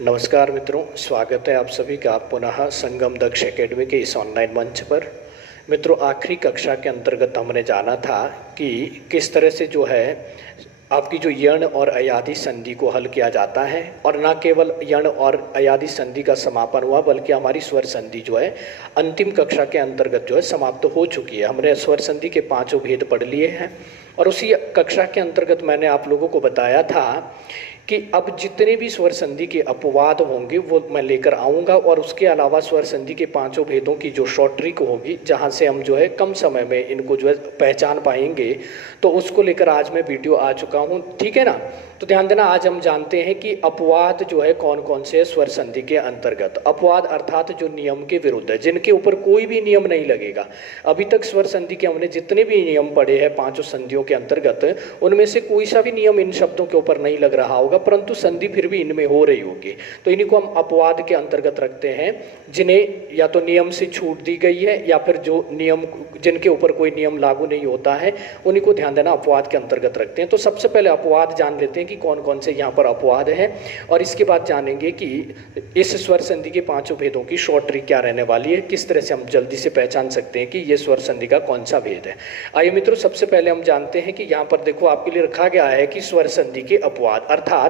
नमस्कार मित्रों, स्वागत है आप सभी का पुनः संगम दक्ष एकेडमी के इस ऑनलाइन मंच पर। मित्रों, आखिरी कक्षा के अंतर्गत हमने जाना था कि किस तरह से जो है आपकी जो यण और अयादि संधि को हल किया जाता है, और न केवल यण और अयादि संधि का समापन हुआ बल्कि हमारी स्वर संधि जो है अंतिम कक्षा के अंतर्गत जो है समाप्त हो चुकी है। हमने स्वर संधि के पांचों भेद पढ़ लिए हैं और उसी कक्षा के अंतर्गत मैंने आप लोगों को बताया था कि अब जितने भी स्वर संधि के अपवाद होंगे वो मैं लेकर आऊँगा, और उसके अलावा स्वर संधि के पांचों भेदों की जो शॉर्ट ट्रिक होगी जहाँ से हम जो है कम समय में इनको जो है पहचान पाएंगे, तो उसको लेकर आज मैं वीडियो आ चुका हूँ। ठीक है ना। तो ध्यान देना, आज हम जानते हैं कि अपवाद जो है कौन कौन से स्वर संधि के अंतर्गत। अपवाद अर्थात जो नियम के विरुद्ध है, जिनके ऊपर कोई भी नियम नहीं लगेगा। अभी तक स्वर संधि के हमने जितने भी नियम पढ़े हैं पांचों संधियों के अंतर्गत, उनमें से कोई सा भी नियम इन शब्दों के ऊपर नहीं लग रहा होगा, परंतु संधि फिर भी इनमें हो रही होगी। तो इन्हीं को हम अपवाद के अंतर्गत रखते हैं, जिन्हें या तो नियम से छूट दी गई है या फिर जो नियम जिनके ऊपर कोई नियम लागू नहीं होता है, उन्हीं को ध्यान देना अपवाद के अंतर्गत रखते हैं। तो सबसे पहले अपवाद जान लेते हैं कि कौन कौन से यहाँ पर अपवाद है, और इसके बाद जानेंगे कि इस स्वर संधि के पांचों भेदों की शॉर्ट ट्रिक क्या रहने वाली है, किस तरह से हम जल्दी से पहचान सकते हैं कि ये स्वर संधि का कौन सा भेद है। आइए मित्रों, सबसे पहले हम जानते हैं कि यहाँ पर देखो आपके लिए रखा गया है कि स्वर संधि के अपवाद अर्थात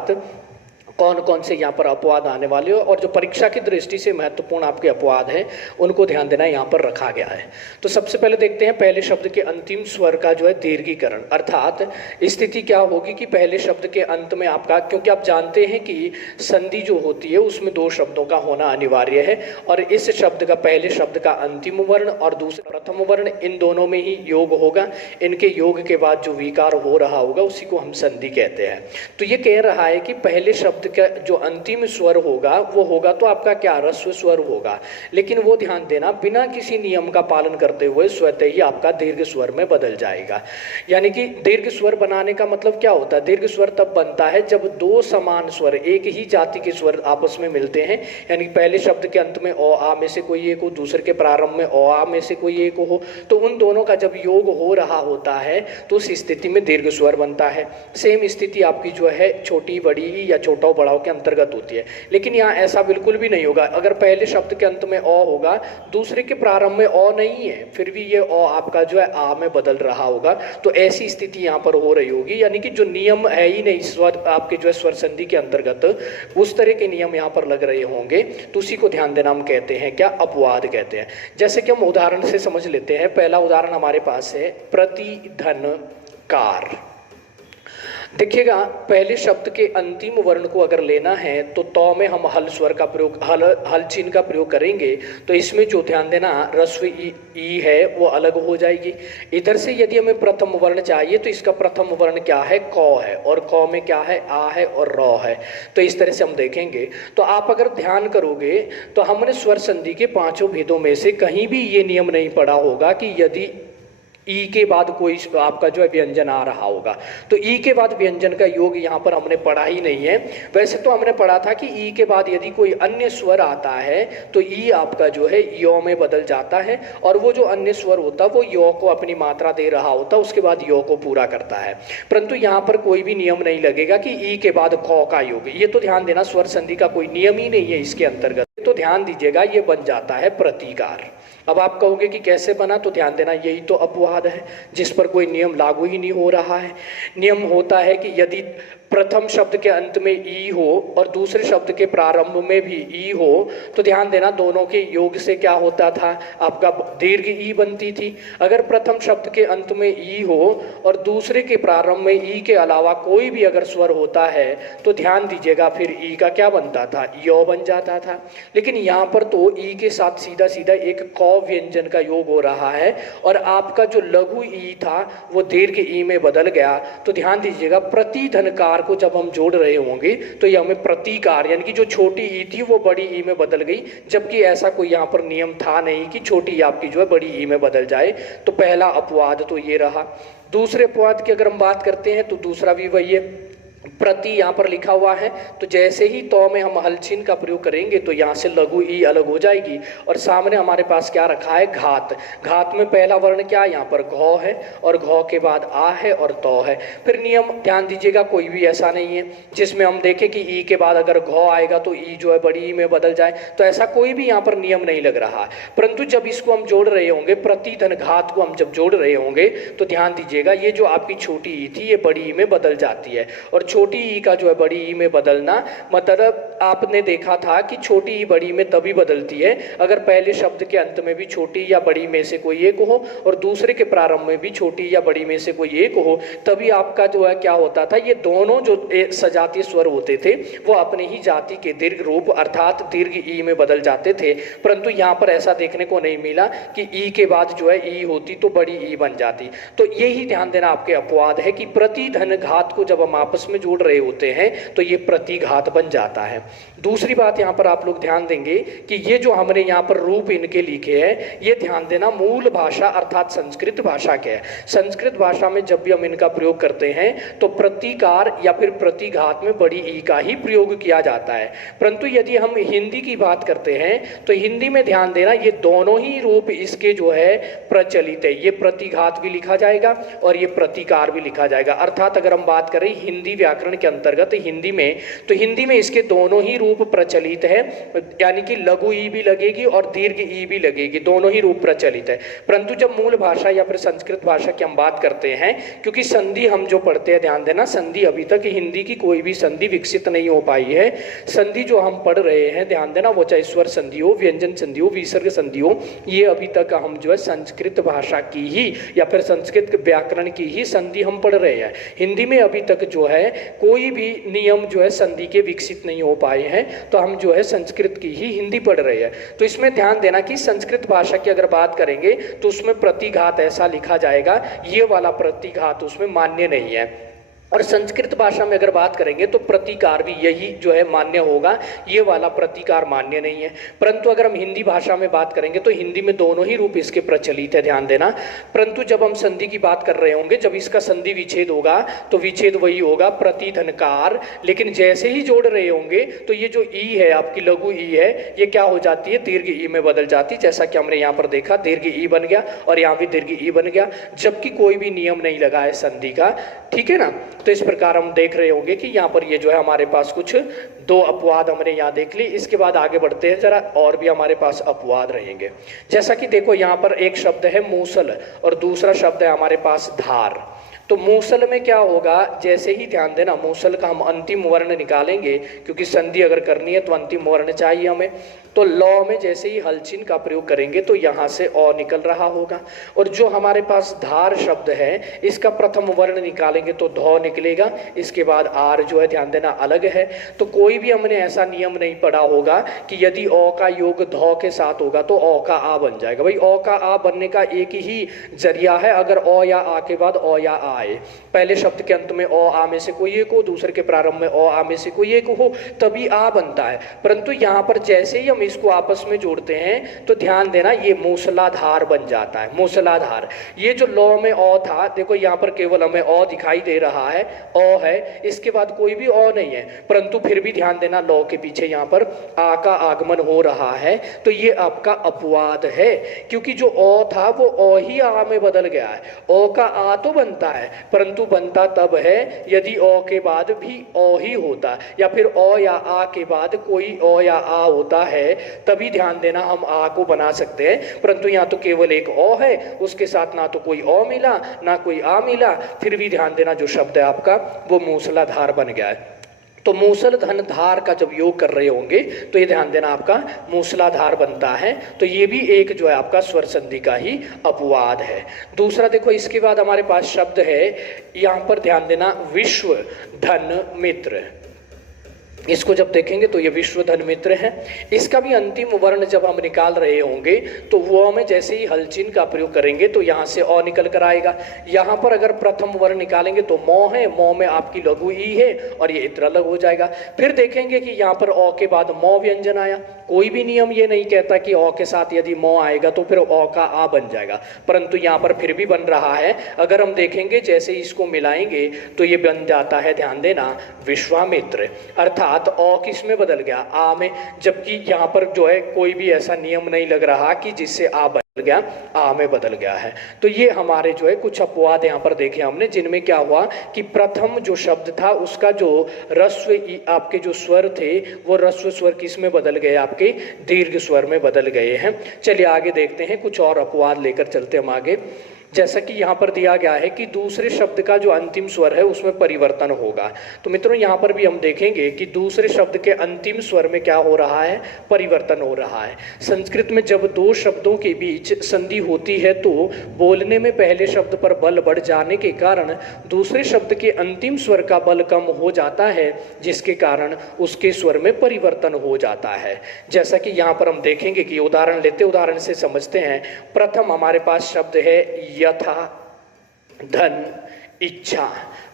कौन कौन से यहाँ पर अपवाद आने वाले हो, और जो परीक्षा की दृष्टि से महत्वपूर्ण आपके अपवाद हैं उनको ध्यान देना यहाँ पर रखा गया है। तो सबसे पहले देखते हैं पहले शब्द के अंतिम स्वर का जो है दीर्घीकरण, अर्थात स्थिति क्या होगी कि पहले शब्द के अंत में आपका, क्योंकि आप जानते हैं कि संधि जो होती है उसमें दो शब्दों का होना अनिवार्य है, और इस शब्द का पहले शब्द का अंतिम वर्ण और दूसरे प्रथम वर्ण, इन दोनों में ही योग होगा। इनके योग के बाद जो विकार हो रहा होगा उसी को हम संधि कहते हैं। तो ये कह रहा है कि पहले शब्द का जो अंतिम स्वर होगा वो होगा तो आपका क्या, ह्रस्व स्वर होगा, लेकिन वो ध्यान देना बिना किसी नियम का पालन करते हुए स्वतः ही आपका दीर्घ स्वर में बदल जाएगा। यानी कि दीर्घ स्वर बनाने का मतलब क्या होता है, दीर्घ स्वर तब बनता है जब दो समान स्वर, एक ही जाति के स्वर आपस में मिलते हैं। यानी पहले शब्द के अंत में ओ आ में से कोई एक हो, दूसरे के प्रारंभ में ओ आ में से कोई एक हो, तो उन दोनों का जब योग हो रहा होता है तो उस स्थिति में दीर्घ स्वर बनता है। सेम स्थिति आपकी जो है छोटी बड़ी या छोटा बड़ा के अंतर्गत होती है, लेकिन यहाँ ऐसा बिल्कुल भी नहीं होगा। अगर पहले शब्द के अंत में ओ होगा, दूसरे के प्रारंभ में ओ नहीं है, फिर भी ये ओ आपका जो है आ में बदल रहा होगा, तो ऐसी स्थिति यहाँ पर हो रही होगी। यानी कि जो नियम है ही नहीं स्वर आपके जो है स्वर संधि के अंतर्गत, उस तरह के नियम यहाँ पर लग रहे होंगे, तो उसी को ध्यान देना हम कहते हैं क्या, अपवाद कहते हैं। जैसे कि हम उदाहरण से समझ लेते हैं। पहला उदाहरण हमारे पास है प्रतिधनकार। देखिएगा, पहले शब्द के अंतिम वर्ण को अगर लेना है तो तौ में हम हल स्वर का प्रयोग, हल चिन्ह का प्रयोग करेंगे, तो इसमें जो ध्यान देना ह्रस्व ई है वो अलग हो जाएगी। इधर से यदि हमें प्रथम वर्ण चाहिए तो इसका प्रथम वर्ण क्या है, कौ है, और कौ में क्या है, आ है और रौ है। तो इस तरह से हम देखेंगे। तो आप अगर ध्यान करोगे तो हमने स्वर संधि के पांचों भेदों में से कहीं भी ये नियम नहीं पढ़ा होगा कि यदि ई के बाद कोई आपका जो है व्यंजन आ रहा होगा तो ई के बाद व्यंजन का योग यहाँ पर हमने पढ़ा ही नहीं है। वैसे तो हमने पढ़ा था कि ई के बाद यदि कोई अन्य स्वर आता है तो ई आपका जो है यो में बदल जाता है, और वो जो अन्य स्वर होता है वो यो को अपनी मात्रा दे रहा होता है, उसके बाद यो को पूरा करता है। परंतु यहाँ पर कोई भी नियम नहीं लगेगा कि ई के बाद कौ का योग। ये तो ध्यान देना, स्वर संधि का कोई नियम ही नहीं है इसके अंतर्गत, तो ध्यान दीजिएगा, ये बन जाता है प्रतिकार। अब आप कहोगे कि कैसे बना, तो ध्यान देना, यही तो अपवाद है जिस पर कोई नियम लागू ही नहीं हो रहा है। नियम होता है कि यदि प्रथम शब्द के अंत में ई हो और दूसरे शब्द के प्रारंभ में भी ई हो, तो ध्यान देना दोनों के योग से क्या होता था, आपका दीर्घ ई बनती थी। अगर प्रथम शब्द के अंत में ई हो और दूसरे के प्रारंभ में ई के अलावा कोई भी अगर स्वर होता है तो ध्यान दीजिएगा फिर ई का क्या बनता था, यो बन जाता था। लेकिन यहाँ पर तो ई के साथ सीधा सीधा एक कौ व्यंजन का योग हो रहा है, और आपका जो लघु ई था वो दीर्घ ई में बदल गया। तो ध्यान दीजिएगा, प्रतिधनकार को जब हम जोड़ रहे होंगे तो ये हमें प्रतिकार, यानी कि जो छोटी ई थी वो बड़ी ई में बदल गई, जबकि ऐसा कोई यहाँ पर नियम था नहीं कि छोटी ई आपकी जो है बड़ी ई में बदल जाए। तो पहला अपवाद तो ये रहा। दूसरे अपवाद की अगर हम बात करते हैं तो दूसरा भी वही है। प्रति यहाँ पर लिखा हुआ है, तो जैसे ही तो में हम हलचिन का प्रयोग करेंगे तो यहाँ से लघु ई अलग हो जाएगी और सामने हमारे पास क्या रखा है, घात। घात में पहला वर्ण क्या है, यहाँ पर घौ है और घौ के बाद आ है और तो है। फिर नियम ध्यान दीजिएगा, कोई भी ऐसा नहीं है जिसमें हम देखें कि ई के बाद अगर घौ आएगा तो ई जो है बड़ी ई में बदल जाए, तो ऐसा कोई भी यहाँ पर नियम नहीं लग रहा। परंतु जब इसको हम जोड़ रहे होंगे, प्रति धन घात को हम जब जोड़ रहे होंगे तो ध्यान दीजिएगा, ये जो आपकी छोटी ई थी ये बड़ी ई में बदल जाती है। और छोटी ई का जो है बड़ी ई में बदलना, मतलब आपने देखा था कि छोटी ई बड़ी में तभी बदलती है अगर पहले शब्द के अंत में भी छोटी या बड़ी में से कोई एक हो और दूसरे के प्रारंभ में भी छोटी या बड़ी में से कोई एक हो, तभी आपका जो है क्या होता था, ये दोनों जो सजातीय स्वर होते थे वो अपने ही जाति के दीर्घ रूप अर्थात दीर्घ ई में बदल जाते थे। परंतु यहाँ पर ऐसा देखने को नहीं मिला कि ई के बाद जो है ई होती तो बड़ी ई बन जाती। तो यही ध्यान देना आपके अपवाद है कि प्रति धन घात को जब हम आपस में जोड़ रहे होते हैं तो ये प्रतिघात बन जाता है। दूसरी बात यहाँ पर आप लोग ध्यान देंगे कि ये जो हमने यहाँ पर रूप इनके लिखे हैं, ये ध्यान देना मूल भाषा अर्थात संस्कृत भाषा के है। संस्कृत भाषा में जब भी हम इनका प्रयोग करते हैं तो प्रतिकार या फिर प्रतिघात में बड़ी ई का ही प्रयोग किया जाता है। परंतु यदि हम हिंदी की बात करते हैं तो हिंदी में ध्यान देना, ये दोनों ही रूप इसके जो है प्रचलित है। ये प्रतिघात भी लिखा जाएगा और ये प्रतिकार भी लिखा जाएगा। अर्थात अगर हम बात करें हिंदी व्याकरण के अंतर्गत हिंदी में, तो हिंदी में इसके दोनों ही रूप प्रचलित है, यानी कि लघु ई भी लगेगी और दीर्घ ई भी लगेगी, दोनों ही रूप प्रचलित है। परंतु जब मूल भाषा या फिर संस्कृत भाषा की हम बात करते हैं, क्योंकि संधि हम जो पढ़ते हैं, ध्यान देना संधि अभी तक हिंदी की कोई भी संधि विकसित नहीं हो पाई है। संधि जो हम पढ़ रहे हैं, ध्यान देना, वो चाहे स्वर संधि हो, व्यंजन संधि हो, विसर्ग संधि हो, ये अभी तक हम जो है संस्कृत भाषा की ही या फिर संस्कृत व्याकरण की ही संधि हम पढ़ रहे हैं। हिंदी में अभी तक जो है कोई भी नियम जो है संधि के विकसित नहीं हो पाए हैं, तो हम जो है संस्कृत की ही हिंदी पढ़ रहे हैं। तो इसमें ध्यान देना कि संस्कृत भाषा की अगर बात करेंगे तो उसमें प्रतिघात ऐसा लिखा जाएगा, ये वाला प्रतिघात उसमें मान्य नहीं है। और संस्कृत भाषा में अगर बात करेंगे तो प्रतिकार भी यही जो है मान्य होगा, ये वाला प्रतिकार मान्य नहीं है। परंतु अगर हम हिंदी भाषा में बात करेंगे तो हिंदी में दोनों ही रूप इसके प्रचलित है, ध्यान देना। परंतु जब हम संधि की बात कर रहे होंगे, जब इसका संधि विच्छेद होगा तो विच्छेद वही होगा प्रतिधनकार, लेकिन जैसे ही जोड़ रहे होंगे तो ये जो ई है आपकी लघु ई है, ये क्या हो जाती है, दीर्घ ई में बदल जाती है। जैसा कि हमने यहाँ पर देखा, दीर्घ ई बन गया और यहाँ भी दीर्घ ई बन गया, जबकि कोई भी नियम नहीं लगा है संधि का, ठीक है ना। तो इस प्रकार हम देख रहे होंगे कि यहाँ पर ये जो है हमारे पास कुछ दो अपवाद हमने यहाँ देख ली। इसके बाद आगे बढ़ते हैं जरा, और भी हमारे पास अपवाद रहेंगे। जैसा कि देखो यहाँ पर एक शब्द है मूसल और दूसरा शब्द है हमारे पास धार। तो मूसल में क्या होगा, जैसे ही ध्यान देना मूसल का हम अंतिम वर्ण निकालेंगे, क्योंकि संधि अगर करनी है तो अंतिम वर्ण चाहिए हमें। तो लौ में जैसे ही हलचिन का प्रयोग करेंगे तो यहाँ से अ निकल रहा होगा। और जो हमारे पास धार शब्द है, इसका प्रथम वर्ण निकालेंगे तो धौ निकलेगा, इसके बाद आर जो है ध्यान देना अलग है। तो कोई भी हमने ऐसा नियम नहीं पढ़ा होगा कि यदि अ का योग धौ के साथ होगा तो अ का आ बन जाएगा। भाई अ का आ बनने का एक ही जरिया है, अगर अ या आ के बाद अ या आ आए, पहले शब्द के अंत में अ आ में से कोई एक हो, दूसरे के प्रारंभ में अ आ में से कोई एक हो, तभी आ बनता है। परंतु यहाँ पर जैसे ही हम इसको आपस में जोड़ते हैं तो ध्यान देना ये मूसलाधार बन जाता है। मूसलाधार, ये जो लौ में अ था, देखो यहाँ पर केवल हमें अ दिखाई दे रहा है, अ है, इसके बाद कोई भी अ नहीं है, परंतु फिर भी ध्यान देना लौ के पीछे यहाँ पर आ का आगमन हो रहा है, तो ये आपका अपवाद है, क्योंकि जो अ था वो अ ही आ में बदल गया है। अ का आ तो बनता है, परंतु बनता तब है यदि अ के बाद भी अ ही होता, या फिर अ या आ के बाद कोई अ या आ होता है, तभी ध्यान देना हम आ को बना सकते हैं। परंतु यहाँ तो केवल एक अ है, उसके साथ ना तो कोई अ मिला ना कोई आ मिला, फिर भी ध्यान देना जो शब्द है आपका वो मूसलाधार बन गया है। तो मूसल धन धार का जब योग कर रहे होंगे तो ये ध्यान देना आपका मूसलाधार बनता है। तो ये भी एक जो है आपका स्वर संधि का ही अपवाद है। दूसरा देखो, इसके बाद हमारे पास शब्द है यहाँ पर ध्यान देना विश्व धन मित्र। इसको जब देखेंगे तो ये विश्वधन मित्र है। इसका भी अंतिम वर्ण जब हम निकाल रहे होंगे तो वो में जैसे ही हलचिन का प्रयोग करेंगे तो यहाँ से अ निकल कर आएगा। यहाँ पर अगर प्रथम वर्ण निकालेंगे तो मौ है, मौ में आपकी लघु ई है और ये इत्र अलग हो जाएगा। फिर देखेंगे कि यहाँ पर अ के बाद मौ व्यंजन आया। कोई भी नियम ये नहीं कहता कि अ के साथ यदि मौ आएगा तो फिर अ का आ बन जाएगा, परंतु यहाँ पर फिर भी बन रहा है। अगर हम देखेंगे जैसे इसको मिलाएंगे तो ये बन जाता है, ध्यान देना, विश्वामित्र। अर्थात अ किस में बदल गया, आ में, जबकि यहाँ पर जो है कोई भी ऐसा नियम नहीं लग रहा कि जिससे आ बदल गया, आ में बदल गया है। तो ये हमारे जो है कुछ अपवाद यहाँ पर देखे हमने, जिनमें क्या हुआ कि प्रथम जो शब्द था उसका जो रस्व आपके जो स्वर थे वो रस्व स्वर किस में बदल गए, आपके दीर्घ स्वर में बदल गए हैं। चलिए आगे देखते हैं, कुछ और अपवाद लेकर चलते हम आगे। जैसा कि यहाँ पर दिया गया है कि दूसरे शब्द का जो अंतिम स्वर है उसमें परिवर्तन होगा। तो मित्रों यहाँ पर भी हम देखेंगे कि दूसरे शब्द के अंतिम स्वर में क्या हो रहा है, परिवर्तन हो रहा है। संस्कृत में जब दो शब्दों के बीच संधि होती है तो बोलने में पहले शब्द पर बल बढ़ जाने के कारण दूसरे शब्द के अंतिम स्वर का बल कम हो जाता है, जिसके कारण उसके स्वर में परिवर्तन हो जाता है। जैसा कि यहाँ पर हम देखेंगे कि उदाहरण लेते, उदाहरण से समझते हैं। प्रथम हमारे पास शब्द है यथा, धन, इच्छा।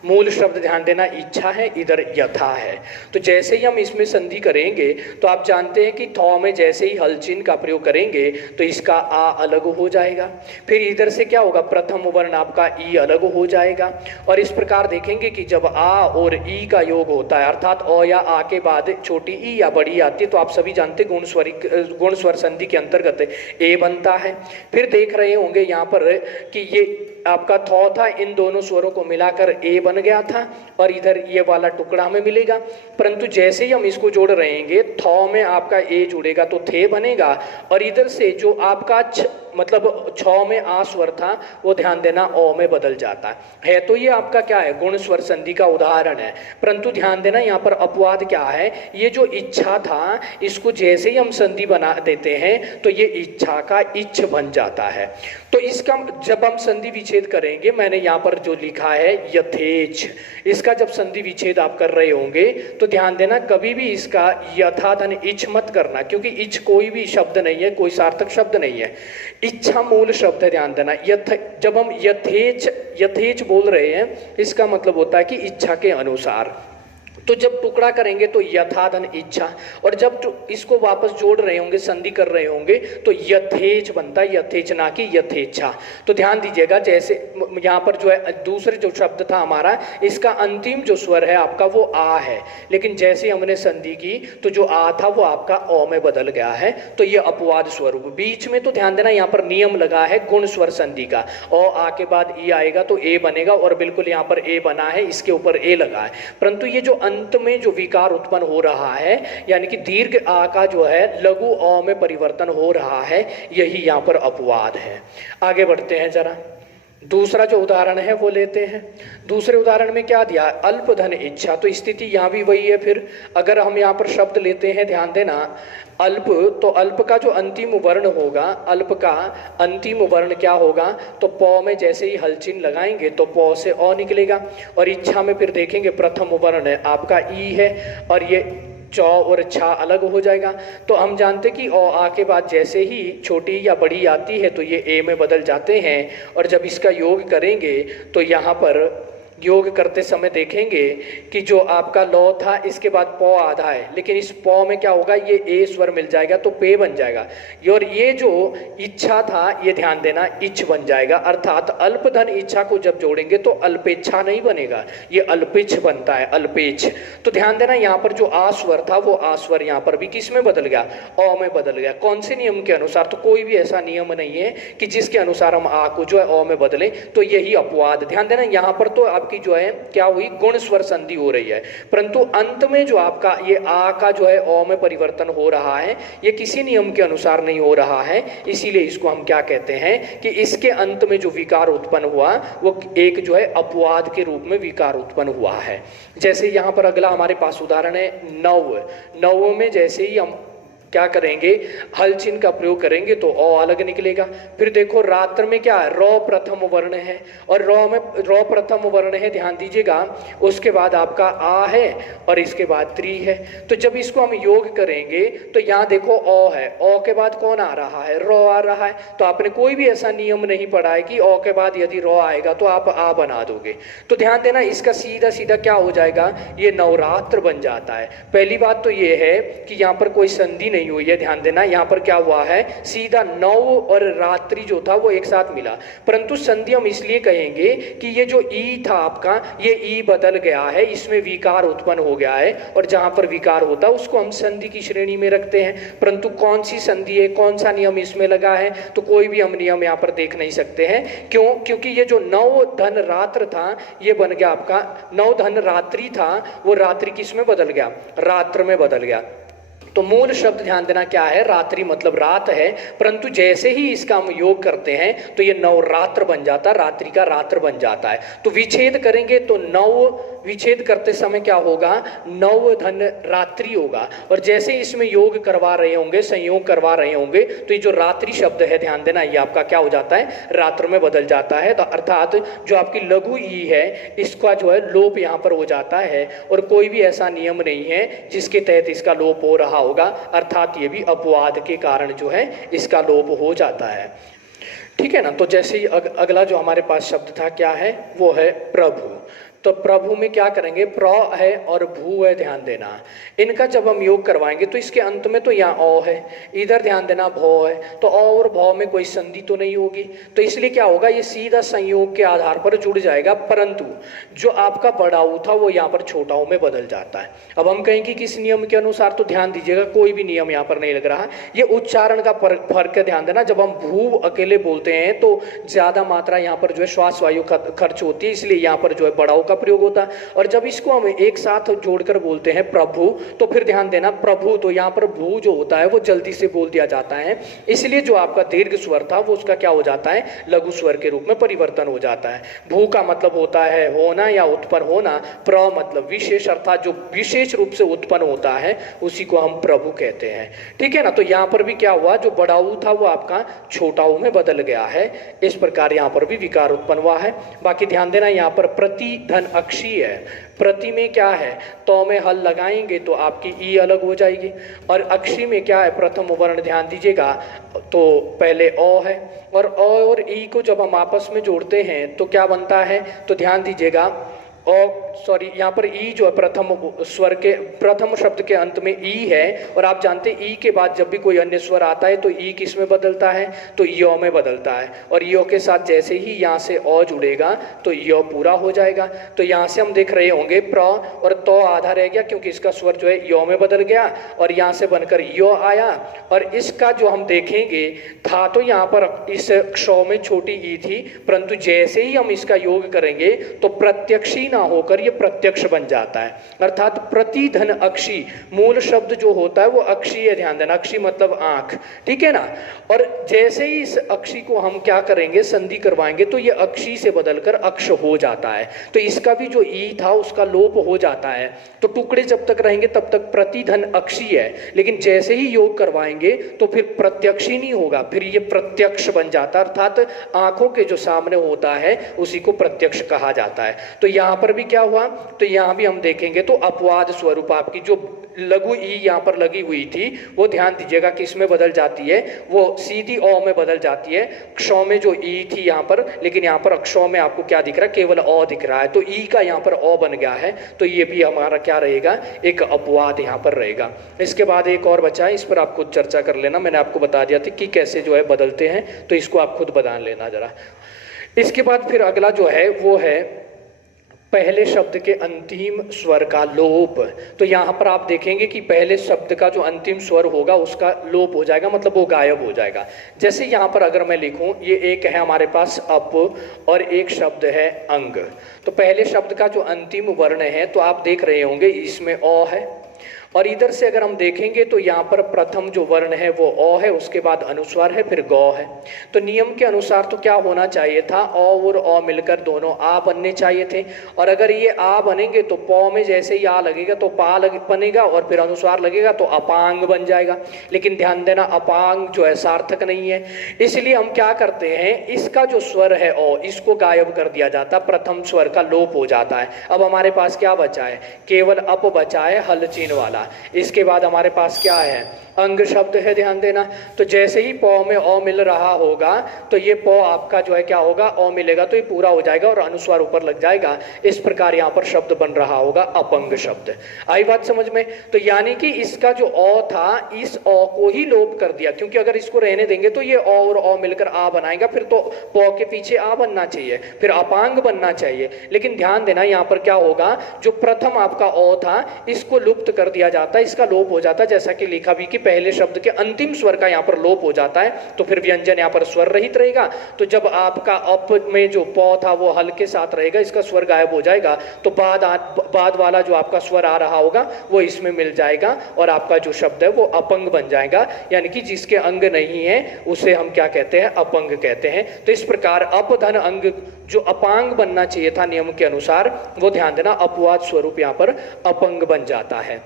मूल शब्द ध्यान देना इच्छा है, इधर यथा है। तो जैसे ही हम इसमें संधि करेंगे तो आप जानते हैं कि थौ में जैसे ही हलचिन का प्रयोग करेंगे तो इसका आ अलग हो जाएगा। फिर इधर से क्या होगा, प्रथम वर्ण आपका ई अलग हो जाएगा। और इस प्रकार देखेंगे कि जब आ और ई का योग होता है, अर्थात अ या आ के बाद छोटी ई या बड़ी आती है, तो आप सभी जानते हैं गुण स्वर संधि के अंतर्गत ए बनता है। फिर देख रहे होंगे यहाँ पर कि ये आपका थौ था, इन दोनों स्वरों को मिलाकर ए बन गया था और इधर ये वाला टुकड़ा हमें मिलेगा। परंतु जैसे ही हम इसको जोड़ रहेंगे, थौ में आपका ए जुड़ेगा तो थे बनेगा, और इधर से जो आपका मतलब छौ में आ स्वर था वो ध्यान देना ओ में बदल जाता है। तो ये आपका क्या है, गुण स्वर संधि का उदाहरण है। परंतु ध्यान देना यहाँ पर अपवाद क्या है, ये जो इच्छा था इसको जैसे ही हम संधि बना देते हैं तो ये इच्छा का इच्छ बन जाता है। तो इसका जब हम संधि विच्छेद करेंगे, मैंने यहाँ पर जो लिखा है यथेच, इसका जब संधि विच्छेद आप कर रहे होंगे तो ध्यान देना कभी भी इसका यथा धन इच्छ मत करना, क्योंकि इच्छ कोई भी शब्द नहीं है, कोई सार्थक शब्द नहीं है। इच्छा मूल शब्द है, ध्यान देना। जब हम यथेच यथेच बोल रहे हैं इसका मतलब होता है कि इच्छा के अनुसार। तो जब टुकड़ा करेंगे तो यथा धन इच्छा, और जब इसको वापस जोड़ रहे होंगे, संधि कर रहे होंगे तो यथेच बनता है, यथेच ना कि यथेच्छा। तो ध्यान दीजिएगा, जैसे यहाँ पर जो है दूसरे जो शब्द था हमारा, इसका अंतिम जो स्वर है आपका वो आ है, लेकिन जैसे हमने संधि की तो जो आ था वो आपका अ में बदल गया है। तो ये अपवाद स्वरूप। बीच में तो ध्यान देना यहाँ पर नियम लगा है गुण स्वर संधि का, आ के बाद ई आएगा तो ए बनेगा, और बिल्कुल यहाँ पर ए बना है, इसके ऊपर ए लगा है। परंतु ये जो अंत में जो विकार उत्पन्न हो रहा है, यानी कि दीर्घ आ का जो है लघु अ में परिवर्तन हो रहा है, यही यहाँ पर अपवाद है। आगे बढ़ते हैं जरा, दूसरा जो उदाहरण है वो लेते हैं। दूसरे उदाहरण में क्या दिया, अल्प धन इच्छा। तो स्थिति यहाँ भी वही है। फिर अगर हम यहाँ पर शब्द लेते हैं, ध्यान देना, अल्प, तो अल्प का जो अंतिम वर्ण होगा, अल्प का अंतिम वर्ण क्या होगा, तो पौ में जैसे ही हलचिन लगाएंगे तो पौ से अ निकलेगा। और इच्छा में फिर देखेंगे प्रथम वर्ण है आपका ई है, और ये चौ और छा अलग हो जाएगा। तो हम जानते कि ओ आ के बाद जैसे ही छोटी या बड़ी आती है तो ये ए में बदल जाते हैं, और जब इसका योग करेंगे तो यहाँ पर योग करते समय देखेंगे कि जो आपका लौ था इसके बाद पौ आधा है, लेकिन इस पौ में क्या होगा, ये ए स्वर मिल जाएगा तो पे बन जाएगा। और ये जो इच्छा था ये ध्यान देना इच्छ बन जाएगा। अर्थात अल्प धन इच्छा को जब जोड़ेंगे तो अल्पेच्छा नहीं बनेगा, ये अल्पेच्छ बनता है, अल्पेच्छ। तो ध्यान देना यहाँ पर जो आ स्वर था वो आ स्वर यहाँ पर भी किस में बदल गया, अ में बदल गया। कौन से नियम के अनुसार, तो कोई भी ऐसा नियम नहीं है कि जिसके अनुसार हम आ को जो है अ में बदले, तो यही अपवाद। ध्यान देना यहाँ पर तो की जो है क्या हुई, गुण स्वर संधि हो रही है, परंतु अंत में जो आपका ये आ का जो है अ में परिवर्तन हो रहा है, ये किसी नियम के अनुसार नहीं हो रहा है। इसीलिए इसको हम क्या कहते हैं कि इसके अंत में जो विकार उत्पन्न हुआ वो एक जो है अपवाद के रूप में विकार उत्पन्न हुआ है। जैसे यहाँ पर अगला हमारे पास उदाहरण है नव। नव में जैसे ही हम क्या करेंगे, हल चिन्ह का प्रयोग करेंगे तो अ अलग निकलेगा। फिर देखो रात्र में क्या है, र प्रथम वर्ण है, और र प्रथम वर्ण है, ध्यान दीजिएगा। उसके बाद आपका आ है और इसके बाद त्री है। तो जब इसको हम योग करेंगे तो यहाँ देखो अ है, अ के बाद कौन आ रहा है, र आ रहा है। तो आपने कोई भी ऐसा नियम नहीं पढ़ा है कि अ के बाद यदि र आएगा तो आप आ बना दोगे। तो ध्यान देना, इसका सीधा सीधा क्या हो जाएगा, ये नवरात्र बन जाता है। पहली बात तो ये है कि यहाँ पर कोई संधि नहीं हुई है, ध्यान देना। यहाँ पर क्या हुआ है, सीधा नव और रात्रि जो था वो एक साथ मिला, परंतु संधि हम इसलिए कहेंगे कि ये जो ई था आपका, ये ई बदल गया है, इसमें विकार उत्पन्न हो गया है, और जहां पर विकार होता है उसको हम संधि की श्रेणी में रखते हैं। परंतु कौन सी संधि है, कौन सा नियम इसमें लगा है, तो कोई भी हम नियम यहाँ पर देख नहीं सकते हैं। क्यों, क्योंकि ये जो नव धन रात्र था ये बन गया आपका, नव धन रात्रि था वो रात्रि किस में बदल गया, रात्र में बदल गया। तो मूल शब्द ध्यान देना क्या है, रात्रि मतलब रात है, परंतु जैसे ही इसका हम योग करते हैं तो ये नवरात्र बन जाता है, रात्रि का रात्र बन जाता है। तो विच्छेद करेंगे तो नव, विच्छेद करते समय क्या होगा, नव धन रात्रि होगा, और जैसे इसमें योग करवा रहे होंगे, संयोग करवा रहे होंगे, तो ये जो रात्रि शब्द है ध्यान देना, ये आपका क्या हो जाता है, रात्र में बदल जाता है। तो अर्थात जो आपकी लघु ई है इसका जो है लोप यहाँ पर हो जाता है, और कोई भी ऐसा नियम नहीं है जिसके तहत इसका लोप हो रहा होगा, अर्थात ये भी अपवाद के कारण जो है इसका लोप हो जाता है। ठीक है ना। तो जैसे ही अगला जो हमारे पास शब्द था क्या है, वो है प्रभु। तो प्रभु में क्या करेंगे, प्र है और भू है, ध्यान देना। इनका जब हम योग करवाएंगे तो इसके अंत में तो यहाँ अ है, इधर ध्यान देना भौ है, तो अ और भौ में कोई संधि तो नहीं होगी, तो इसलिए क्या होगा, ये सीधा संयोग के आधार पर जुड़ जाएगा, परंतु जो आपका बड़ा ऊ था वो यहाँ पर छोटा ऊ में बदल जाता है। अब हम कहेंगे किस नियम के अनुसार, तो ध्यान दीजिएगा कोई भी नियम यहाँ पर नहीं लग रहा, ये उच्चारण का फर्क है, ध्यान देना। जब हम भू अकेले बोलते हैं तो ज्यादा मात्रा यहाँ पर जो है श्वास वायु खर्च होती है, इसलिए यहाँ पर जो है बड़ा ऊ का प्रयोग होता है। और जब इसको हम एक साथ जोड़कर बोलते हैं प्रभु, तो फिर ध्यान देना प्रभु, तो यहाँ पर भू जो होता है वो जल्दी से बोल दिया जाता है, इसलिए जो आपका दीर्घ स्वर था वो उसका क्या हो जाता है, लघु स्वर के रूप में परिवर्तन हो जाता है। भू का मतलब होता है होना या उत्पन्न होना, प्र मतलब विशेष, अर्थात जो विशेष रूप से उत्पन्न होता है उसी को हम प्रभु कहते हैं। ठीक है ना। तो यहाँ पर भी क्या हुआ, जो बड़ा ऊ था वो आपका छोटा ऊ में बदल गया है, इस प्रकार यहाँ पर भी विकार उत्पन्न हुआ है। बाकी ध्यान देना यहाँ पर प्रति धन अक्षी है, प्रति में क्या है, तो में हल लगाएंगे तो आपकी ई अलग हो जाएगी, और अक्षी में क्या है, प्रथम वर्ण ध्यान दीजिएगा, तो पहले अ है, और अ और ई को जब हम आपस में जोड़ते हैं तो क्या बनता है, तो ध्यान दीजिएगा यहाँ पर ई जो है प्रथम स्वर के, प्रथम शब्द के अंत में ई है, और आप जानते हैं ई के बाद जब भी कोई अन्य स्वर आता है तो ई किस में बदलता है, तो यो में बदलता है, और यो के साथ जैसे ही यहाँ से अ जुड़ेगा तो यो पूरा हो जाएगा। तो यहाँ से हम देख रहे होंगे प्र और तो आधा रह गया, क्योंकि इसका स्वर जो है यो में बदल गया, और यहाँ से बनकर यो आया, और इसका जो हम देखेंगे था तो यहाँ पर इस क्ष में छोटी ई थी, परंतु जैसे ही हम इसका योग करेंगे तो प्रत्यक्षी ना होकर ये प्रत्यक्ष बन जाता है, अर्थात प्रतिधन अक्षी। मूल शब्द जो होता है वो अक्षी है, ध्यान देना, अक्षी मतलब आंख, ठीक है ना। और जैसे ही इस अक्षी को हम क्या करेंगे, संधि करवाएंगे तो ये अक्षी से बदलकर अक्ष हो जाता है, तो इसका भी जो ई था उसका लोप हो जाता है। तो टुकड़े जब तक रहेंगे तब तक प्रतिधन अक्षी है, लेकिन जैसे ही योग करवाएंगे तो फिर प्रत्यक्षी नहीं होगा, फिर ये प्रत्यक्ष बन जाता है, अर्थात आंखों के जो सामने होता है उसी को प्रत्यक्ष कहा जाता है। तो यहाँ पर भी क्या हुआ, तो यहाँ भी हम देखेंगे तो अपवाद स्वरूप आपकी जो लघु ई यहाँ पर लगी हुई थी वो ध्यान दीजिएगा किस में बदल जाती है, वो सीधी अ में बदल जाती है। क्ष में जो ई थी यहाँ पर, लेकिन यहाँ पर क्ष में आपको क्या दिख रहा है, केवल अ दिख रहा है, तो ई का यहाँ पर अ बन गया है, तो ये भी हमारा क्या रहेगा, एक अपवाद यहाँ पर रहेगा। इसके बाद एक और बचा है, इस पर आप खुद चर्चा कर लेना, मैंने आपको बता दिया था कि कैसे जो है बदलते हैं, तो इसको आप खुद बता लेना जरा। इसके बाद फिर अगला जो है वो है पहले शब्द के अंतिम स्वर का लोप। तो यहाँ पर आप देखेंगे कि पहले शब्द का जो अंतिम स्वर होगा उसका लोप हो जाएगा, मतलब वो गायब हो जाएगा। जैसे यहाँ पर अगर मैं लिखूँ, ये एक है हमारे पास अप और एक शब्द है अंग, तो पहले शब्द का जो अंतिम वर्ण है तो आप देख रहे होंगे इसमें अ है, और इधर से अगर हम देखेंगे तो यहाँ पर प्रथम जो वर्ण है वो अ है, उसके बाद अनुस्वार है, फिर गौ है। तो नियम के अनुसार तो क्या होना चाहिए था, अ और अ मिलकर दोनों आ बनने चाहिए थे। और अगर ये आ बनेंगे तो प में जैसे ही आ लगेगा तो पा बनेगा, और फिर अनुस्वार लगेगा तो अपांग बन जाएगा। लेकिन ध्यान देना, अपांग जो है सार्थक नहीं है, इसलिए हम क्या करते हैं, इसका जो स्वर है अ, इसको गायब कर दिया जाता, प्रथम स्वर का लोप हो जाता है। अब हमारे पास क्या बचा है, केवल अप बचा है हल चिन्ह वाला। इसके बाद हमारे पास क्या है, अंग शब्द है, ध्यान देना। तो जैसे ही प में अ मिल रहा होगा तो ये प आपका जो है क्या होगा, अ मिलेगा तो ये पूरा हो जाएगा और अनुस्वार ऊपर लग जाएगा। इस प्रकार यहाँ पर शब्द बन रहा होगा अपंग शब्द। आई बात समझ में? तो यानी कि इसका जो अ था, इस अ को ही लोप कर दिया, क्योंकि अगर इसको रहने देंगे तो ये अ और अ मिलकर आ बनाएगा, फिर तो प के पीछे आ बनना चाहिए, फिर अपांग बनना चाहिए। लेकिन ध्यान देना, यहाँ पर क्या होगा, जो प्रथम आपका अ था इसको लुप्त कर दिया जाता है, इसका लोप हो जाता है, जैसा कि लिखा भी कि पहले शब्द के अंतिम स्वर का यहाँ पर लोप हो जाता है, तो फिर व्यंजन यहाँ पर स्वर रहित रहेगा। तो जब आपका अप में जो प था वो हल के साथ रहेगा, इसका स्वर गायब हो जाएगा, तो बाद वाला जो आपका स्वर आ रहा होगा वो इसमें मिल जाएगा और आपका जो शब्द है वो अपंग बन जाएगा। यानी कि जिसके अंग नहीं है उसे हम क्या कहते हैं, अपंग कहते हैं। तो इस प्रकार अपधन अंग जो अपांग बनना चाहिए था नियम के अनुसार, वो ध्यान देना अपवाद स्वरूप यहाँ पर अपंग बन जाता है।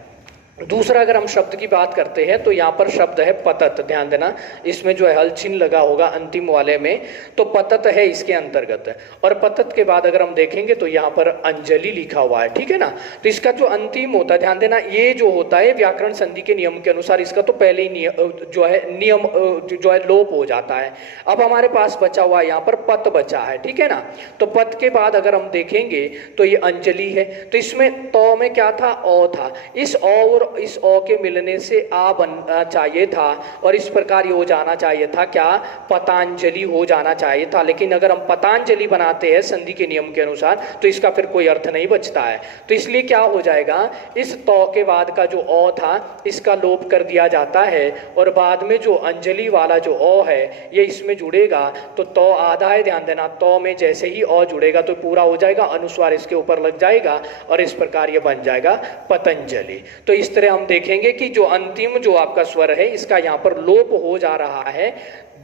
दूसरा अगर हम शब्द की बात करते हैं तो यहाँ पर शब्द है पतत, ध्यान देना, इसमें जो है हल चिन्ह लगा होगा अंतिम वाले में, तो पतत है इसके अंतर्गत। और पतत के बाद अगर हम देखेंगे तो यहाँ पर अंजलि लिखा हुआ है, ठीक है ना। तो इसका जो अंतिम होता है, ध्यान देना, ये जो होता है व्याकरण संधि के नियम के अनुसार इसका तो पहले ही जो है नियम जो है लोप हो जाता है। अब हमारे पास बचा हुआ यहाँ पर पत बचा है, ठीक है ना। तो पत के बाद अगर हम देखेंगे तो ये अंजलि है। तो इसमें तो में क्या था, अ था, इस अ और इस अ के मिलने से आ बनना चाहिए था और इस प्रकार ये हो जाना चाहिए था क्या, पतांजलि हो जाना चाहिए था। लेकिन अगर हम पतांजलि बनाते हैं संधि के नियम के अनुसार तो इसका फिर कोई अर्थ नहीं बचता है। तो इसलिए क्या हो जाएगा, इस तो के बाद का जो अ था इसका लोप कर दिया जाता है और बाद में जो अंजलि वाला जो अ है ये इसमें जुड़ेगा। तो आधा है, ध्यान देना, तो में जैसे ही अ जुड़ेगा तो पूरा हो जाएगा, अनुस्वार इसके ऊपर लग जाएगा और इस प्रकार ये बन जाएगा पतंजलि। तो इस तरह हम देखेंगे कि जो अंतिम जो आपका स्वर है इसका यहाँ पर लोप हो जा रहा है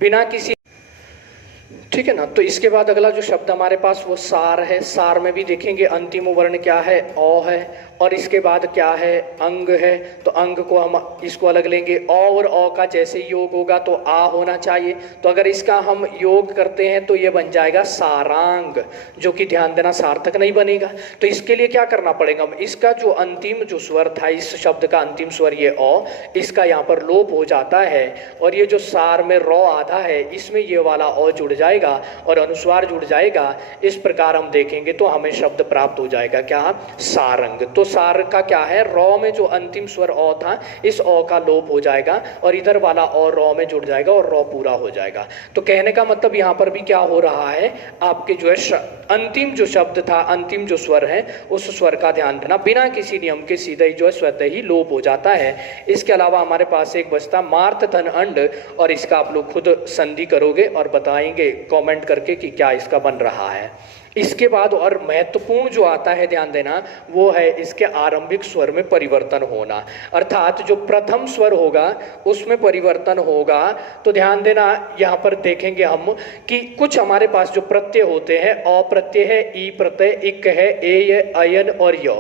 बिना किसी, ठीक है ना। तो इसके बाद अगला जो शब्द हमारे पास वो सार है। सार में भी देखेंगे अंतिम वर्ण क्या है, अ है, और इसके बाद क्या है, अंग है। तो अंग को हम इसको अलग लेंगे, अ और अ का जैसे योग होगा तो आ होना चाहिए। तो अगर इसका हम योग करते हैं तो ये बन जाएगा सारांग, जो कि ध्यान देना सार्थक नहीं बनेगा। तो इसके लिए क्या करना पड़ेगा, हम इसका जो अंतिम जो स्वर था, इस शब्द का अंतिम स्वर ये अ, इसका यहाँ पर लोप हो जाता है और ये जो सार में र आधा है इसमें ये वाला अ जुड़ जाएगा और अनुस्वार जुड़ जाएगा। इस प्रकार हम देखेंगे तो हमें शब्द प्राप्त हो जाएगा क्या, सारंग। तो सार का क्या है, र में जो अंतिम स्वर अ था इस अ का लोप हो जाएगा और इधर वाला अ र में जुड़ जाएगा और र पूरा हो जाएगा। तो कहने का मतलब यहाँ पर भी क्या हो रहा है, आपके जो है अंतिम जो शब्द था, अंतिम जो स्वर है उस स्वर का ध्यान देना, बिना किसी नियम के सीधे जो है स्वतः ही लोप हो जाता है। इसके अलावा हमारे पास एक बचता मार्त धन अंड, और इसका आप लोग खुद संधि करोगे और बताएंगे कमेंट करके कि क्या इसका बन रहा है। इसके बाद और महत्वपूर्ण जो आता है, ध्यान देना, वो है इसके आरंभिक स्वर में परिवर्तन होना, अर्थात जो प्रथम स्वर होगा उसमें परिवर्तन होगा। तो ध्यान देना, यहाँ पर देखेंगे हम कि कुछ हमारे पास जो प्रत्यय होते हैं, अ प्रत्यय है, ई प्रत्यय, इक है, ए अयन और य,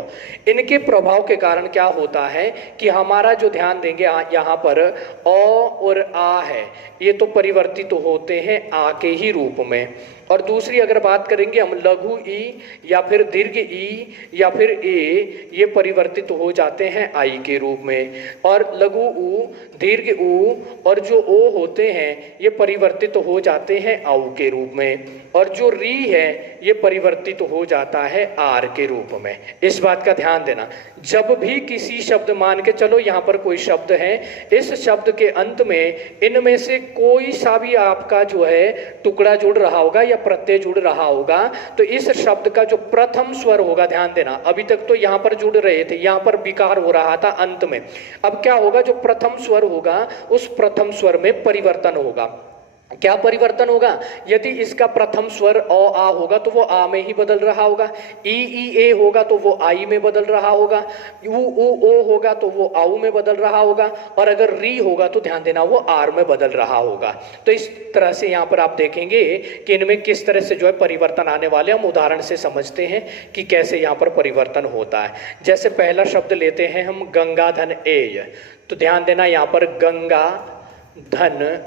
इनके प्रभाव के कारण क्या होता है कि हमारा जो ध्यान देंगे यहाँ पर अ और आ है ये तो परिवर्तित होते हैं आ के ही रूप में। और दूसरी अगर बात करेंगे हम, लघु ई या फिर दीर्घ ई या फिर ए, ये परिवर्तित हो जाते हैं आई के रूप में। और लघु ऊ, दीर्घ ऊ और जो ओ होते हैं ये परिवर्तित हो जाते हैं आउ के रूप में। और जो री है ये परिवर्तित हो जाता है आर के रूप में। इस बात का ध्यान देना, जब भी किसी शब्द, मान के चलो यहाँ पर कोई शब्द है, इस शब्द के अंत में इनमें से कोई सा भी आपका जो है टुकड़ा जुड़ रहा होगा या प्रत्यय जुड़ रहा होगा, तो इस शब्द का जो प्रथम स्वर होगा, ध्यान देना, अभी तक तो यहाँ पर जुड़ रहे थे, यहाँ पर विकार हो रहा था अंत में, अब क्या होगा, जो प्रथम स्वर होगा उस प्रथम स्वर में परिवर्तन होगा। क्या परिवर्तन होगा? यदि इसका प्रथम स्वर अ आ होगा तो वो आ में ही बदल रहा होगा, ई ए होगा तो वो आई में बदल रहा होगा, यू उ ओ होगा तो वो आऊ में बदल रहा होगा, और अगर री होगा तो ध्यान देना वो आर में बदल रहा होगा। तो इस तरह से यहाँ पर आप देखेंगे कि इनमें किस तरह से जो है परिवर्तन आने वाले, हम उदाहरण से समझते हैं कि कैसे यहाँ पर परिवर्तन होता है। जैसे पहला शब्द लेते हैं हम गंगाधन एय, तो ध्यान देना यहाँ पर गंगा धन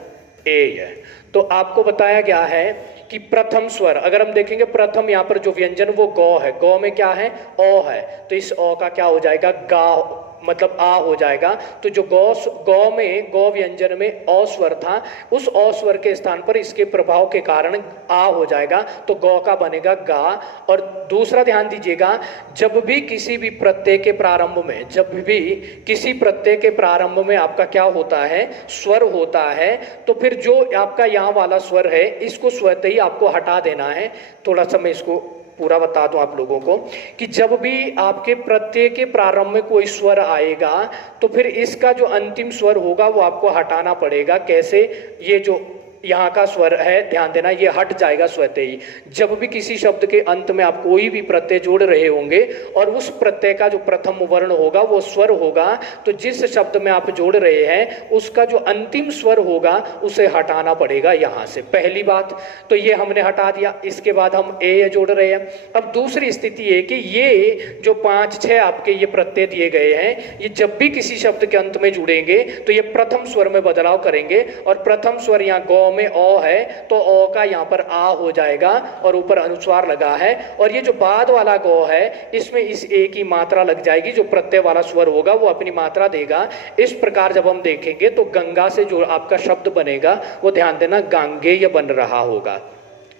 एय। तो आपको बताया गया है कि प्रथम स्वर अगर हम देखेंगे, प्रथम यहाँ पर जो व्यंजन वो गौ है, गौ में क्या है? ओ है, तो इस ओ का क्या हो जाएगा? गा मतलब आ हो जाएगा। तो जो गौ में, गौ व्यंजन में ओ स्वर था, उस ओ स्वर के स्थान पर इसके प्रभाव के कारण आ हो जाएगा, तो गौ का बनेगा गा। और दूसरा ध्यान दीजिएगा, जब भी किसी भी प्रत्यय के प्रारंभ में, जब भी किसी प्रत्यय के प्रारंभ में आपका क्या होता है? स्वर होता है, तो फिर जो आपका यहाँ वाला स्वर है इसको स्वतः ही आपको हटा देना है। थोड़ा सा मैं इसको पूरा बता दूं आप लोगों को कि जब भी आपके प्रत्यय के प्रारंभ में कोई स्वर आएगा तो फिर इसका जो अंतिम स्वर होगा वो आपको हटाना पड़ेगा। कैसे? ये जो यहाँ का स्वर है, ध्यान देना, ये हट जाएगा स्वतः ही। जब भी किसी शब्द के अंत में आप कोई भी प्रत्यय जोड़ रहे होंगे और उस प्रत्यय का जो प्रथम वर्ण होगा वो स्वर होगा, तो जिस शब्द में आप जोड़ रहे हैं उसका जो अंतिम स्वर होगा उसे हटाना पड़ेगा यहाँ से। पहली बात तो ये हमने हटा दिया। इसके बाद हम ए जोड़ रहे हैं। अब दूसरी स्थिति है कि ये जो 5-6 आपके ये प्रत्यय दिए गए हैं, ये जब भी किसी शब्द के अंत में जुड़ेंगे तो ये प्रथम स्वर में बदलाव करेंगे, और प्रथम स्वर यहाँ गौ में ओ है तो ओ का यहाँ पर आ हो जाएगा और ऊपर अनुस्वार लगा है। और ये जो बाद वाला गौ है इसमें इस ए की मात्रा लग जाएगी, जो प्रत्यय वाला स्वर होगा वो अपनी मात्रा देगा। इस प्रकार जब हम देखेंगे तो गंगा से जो आपका शब्द बनेगा वो ध्यान देना गांगेय बन रहा होगा।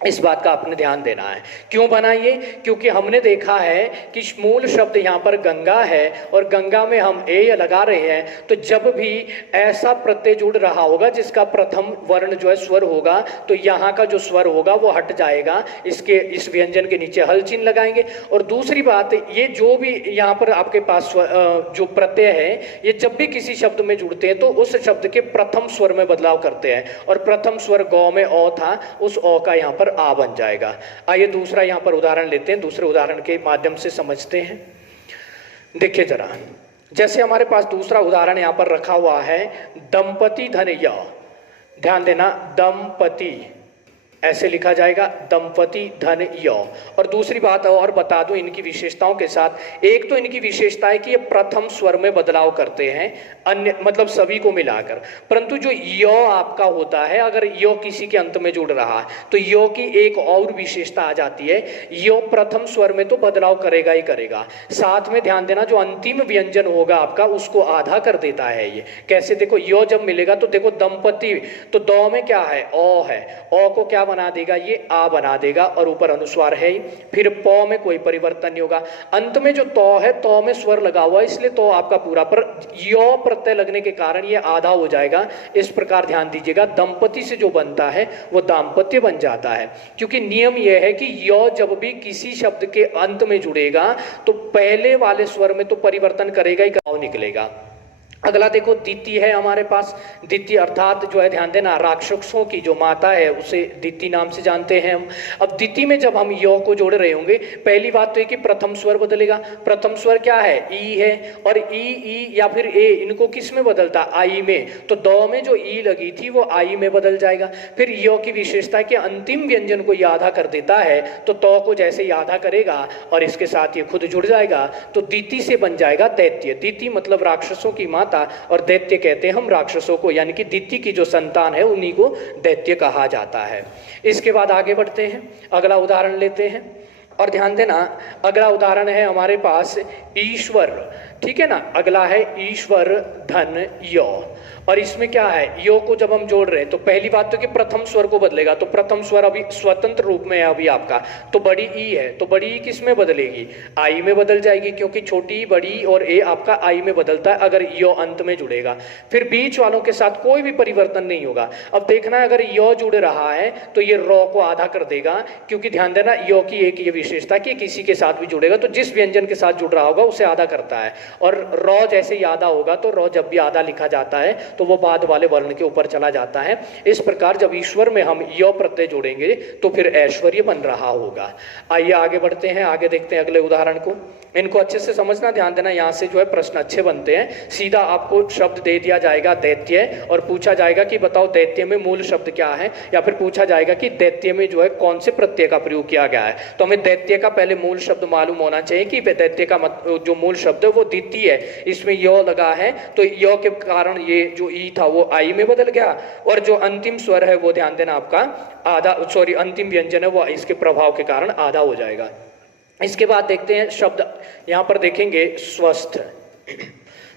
इस बात का आपने ध्यान देना है। क्यों बना ये? क्योंकि हमने देखा है कि मूल शब्द यहाँ पर गंगा है और गंगा में हम ए लगा रहे हैं, तो जब भी ऐसा प्रत्यय जुड़ रहा होगा जिसका प्रथम वर्ण जो है स्वर होगा, तो यहाँ का जो स्वर होगा वो हट जाएगा। इसके इस व्यंजन के नीचे हल चिन्ह लगाएंगे। और दूसरी बात, ये जो भी यहाँ पर आपके पास जो प्रत्यय है, ये जब भी किसी शब्द में जुड़ते हैं तो उस शब्द के प्रथम स्वर में बदलाव करते हैं, और प्रथम स्वर गौ में ओ था, उस ओ का यहाँ पर आ बन जाएगा। आइए दूसरा यहां पर उदाहरण लेते हैं, दूसरे उदाहरण के माध्यम से समझते हैं। देखिए जरा, जैसे हमारे पास दूसरा उदाहरण यहां पर रखा हुआ है, दंपति धन य। ध्यान देना, दंपति ऐसे लिखा जाएगा, दंपति धन य। और दूसरी बात और बता दूं इनकी विशेषताओं के साथ, एक तो इनकी विशेषता है कि ये प्रथम स्वर में बदलाव करते हैं, अन्य मतलब सभी को मिलाकर। परंतु जो य आपका होता है, अगर य किसी के अंत में जुड़ रहा है तो य की एक और विशेषता आ जाती है, य प्रथम स्वर में तो बदलाव करेगा ही करेगा, साथ में ध्यान देना जो अंतिम व्यंजन होगा आपका उसको आधा कर देता है। ये कैसे? देखो, य जब मिलेगा तो देखो दंपति, तो दो में क्या है? ओ है, ओ को क्या बना देगा? ये आ बना देगा, और ऊपर अनुस्वार है ही। फिर पौ में कोई परिवर्तन नहीं होगा। अंत में जो तौ है, तौ में स्वर लगा हुआ है, इसलिए तो आपका पूरा, पर यो प्रत्यय लगने के कारण ये आधा हो जाएगा। इस प्रकार ध्यान दीजिएगा, दंपति से जो बनता है वो दाम्पत्य बन जाता है, क्योंकि नियम यह है कि यो जब भी किसी शब्द के अंत में जुड़ेगा तो पहले वाले स्वर में तो परिवर्तन करेगा ही, गाँव निकलेगा। अगला देखो, दिति है हमारे पास। दिति अर्थात जो है, ध्यान देना, राक्षसों की जो माता है उसे दिति नाम से जानते हैं हम। अब दिति में जब हम यो को जोड़ रहे होंगे, पहली बात तो है कि प्रथम स्वर बदलेगा। प्रथम स्वर क्या है? ई है, और ई या फिर ए, इनको किस में बदलता? आई में। तो दो में जो ई लगी थी वो आई में बदल जाएगा। फिर यो की विशेषता है कि अंतिम व्यंजन को ये आधा कर देता है, तो तौ को जैसे ही आधा करेगा और इसके साथ ये खुद जुड़ जाएगा, तो दिति से बन जाएगा दैत्य। दिति मतलब राक्षसों की माता, और दैत्य कहते हैं हम राक्षसों को, यानी कि दिति की जो संतान है उन्हीं को दैत्य कहा जाता है। इसके बाद आगे बढ़ते हैं, अगला उदाहरण लेते हैं। और ध्यान देना, अगला उदाहरण है हमारे पास ईश्वर। ठीक है ना, अगला है ईश्वर धन यो। और इसमें क्या है? यो को जब हम जोड़ रहे हैं तो पहली बात तो कि प्रथम स्वर को बदलेगा, तो प्रथम स्वर अभी स्वतंत्र रूप में है अभी आपका, तो बड़ी ई है, तो बड़ी ई किस में बदलेगी? आई में बदल जाएगी, क्योंकि छोटी, बड़ी और ए आपका आई में बदलता है अगर यो अंत में जुड़ेगा। फिर बीच वालों के साथ कोई भी परिवर्तन नहीं होगा। अब देखना है, अगर यो जुड़ रहा है तो ये रो को आधा कर देगा, क्योंकि ध्यान देना यो की एक ये विशेषता कि किसी के साथ भी जुड़ेगा तो जिस व्यंजन के साथ जुड़ रहा होगा उसे आधा करता है। और रॉ जैसे ही आधा होगा तो रॉ जब भी आधा लिखा जाता है तो वो बाद वाले वर्ण के ऊपर चला जाता है। इस प्रकार जब ईश्वर में हम य प्रत्यय जोड़ेंगे तो फिर ऐश्वर्य बन रहा होगा। आइए आगे बढ़ते हैं, आगे देखते हैं अगले उदाहरण को। इनको अच्छे से समझना, ध्यान देना, यहाँ से जो है प्रश्न अच्छे बनते हैं। सीधा आपको शब्द दे दिया जाएगा दैत्य और पूछा जाएगा कि बताओ दैत्य में मूल शब्द क्या है, या फिर पूछा जाएगा कि दैत्य में जो है कौन से प्रत्यय का प्रयोग किया गया है। तो हमें दैत्य का पहले मूल शब्द मालूम होना चाहिए कि दैत्य का जो मूल शब्द है वो द्वितीय है, इसमें य लगा है तो य के कारण ये जो ई था वो आई में बदल गया, और जो अंतिम स्वर है वो ध्यान देना आपका आधा, सॉरी अंतिम व्यंजन है वो इसके प्रभाव के कारण आधा हो जाएगा। इसके बाद देखते हैं शब्द, यहां पर देखेंगे स्वस्थ।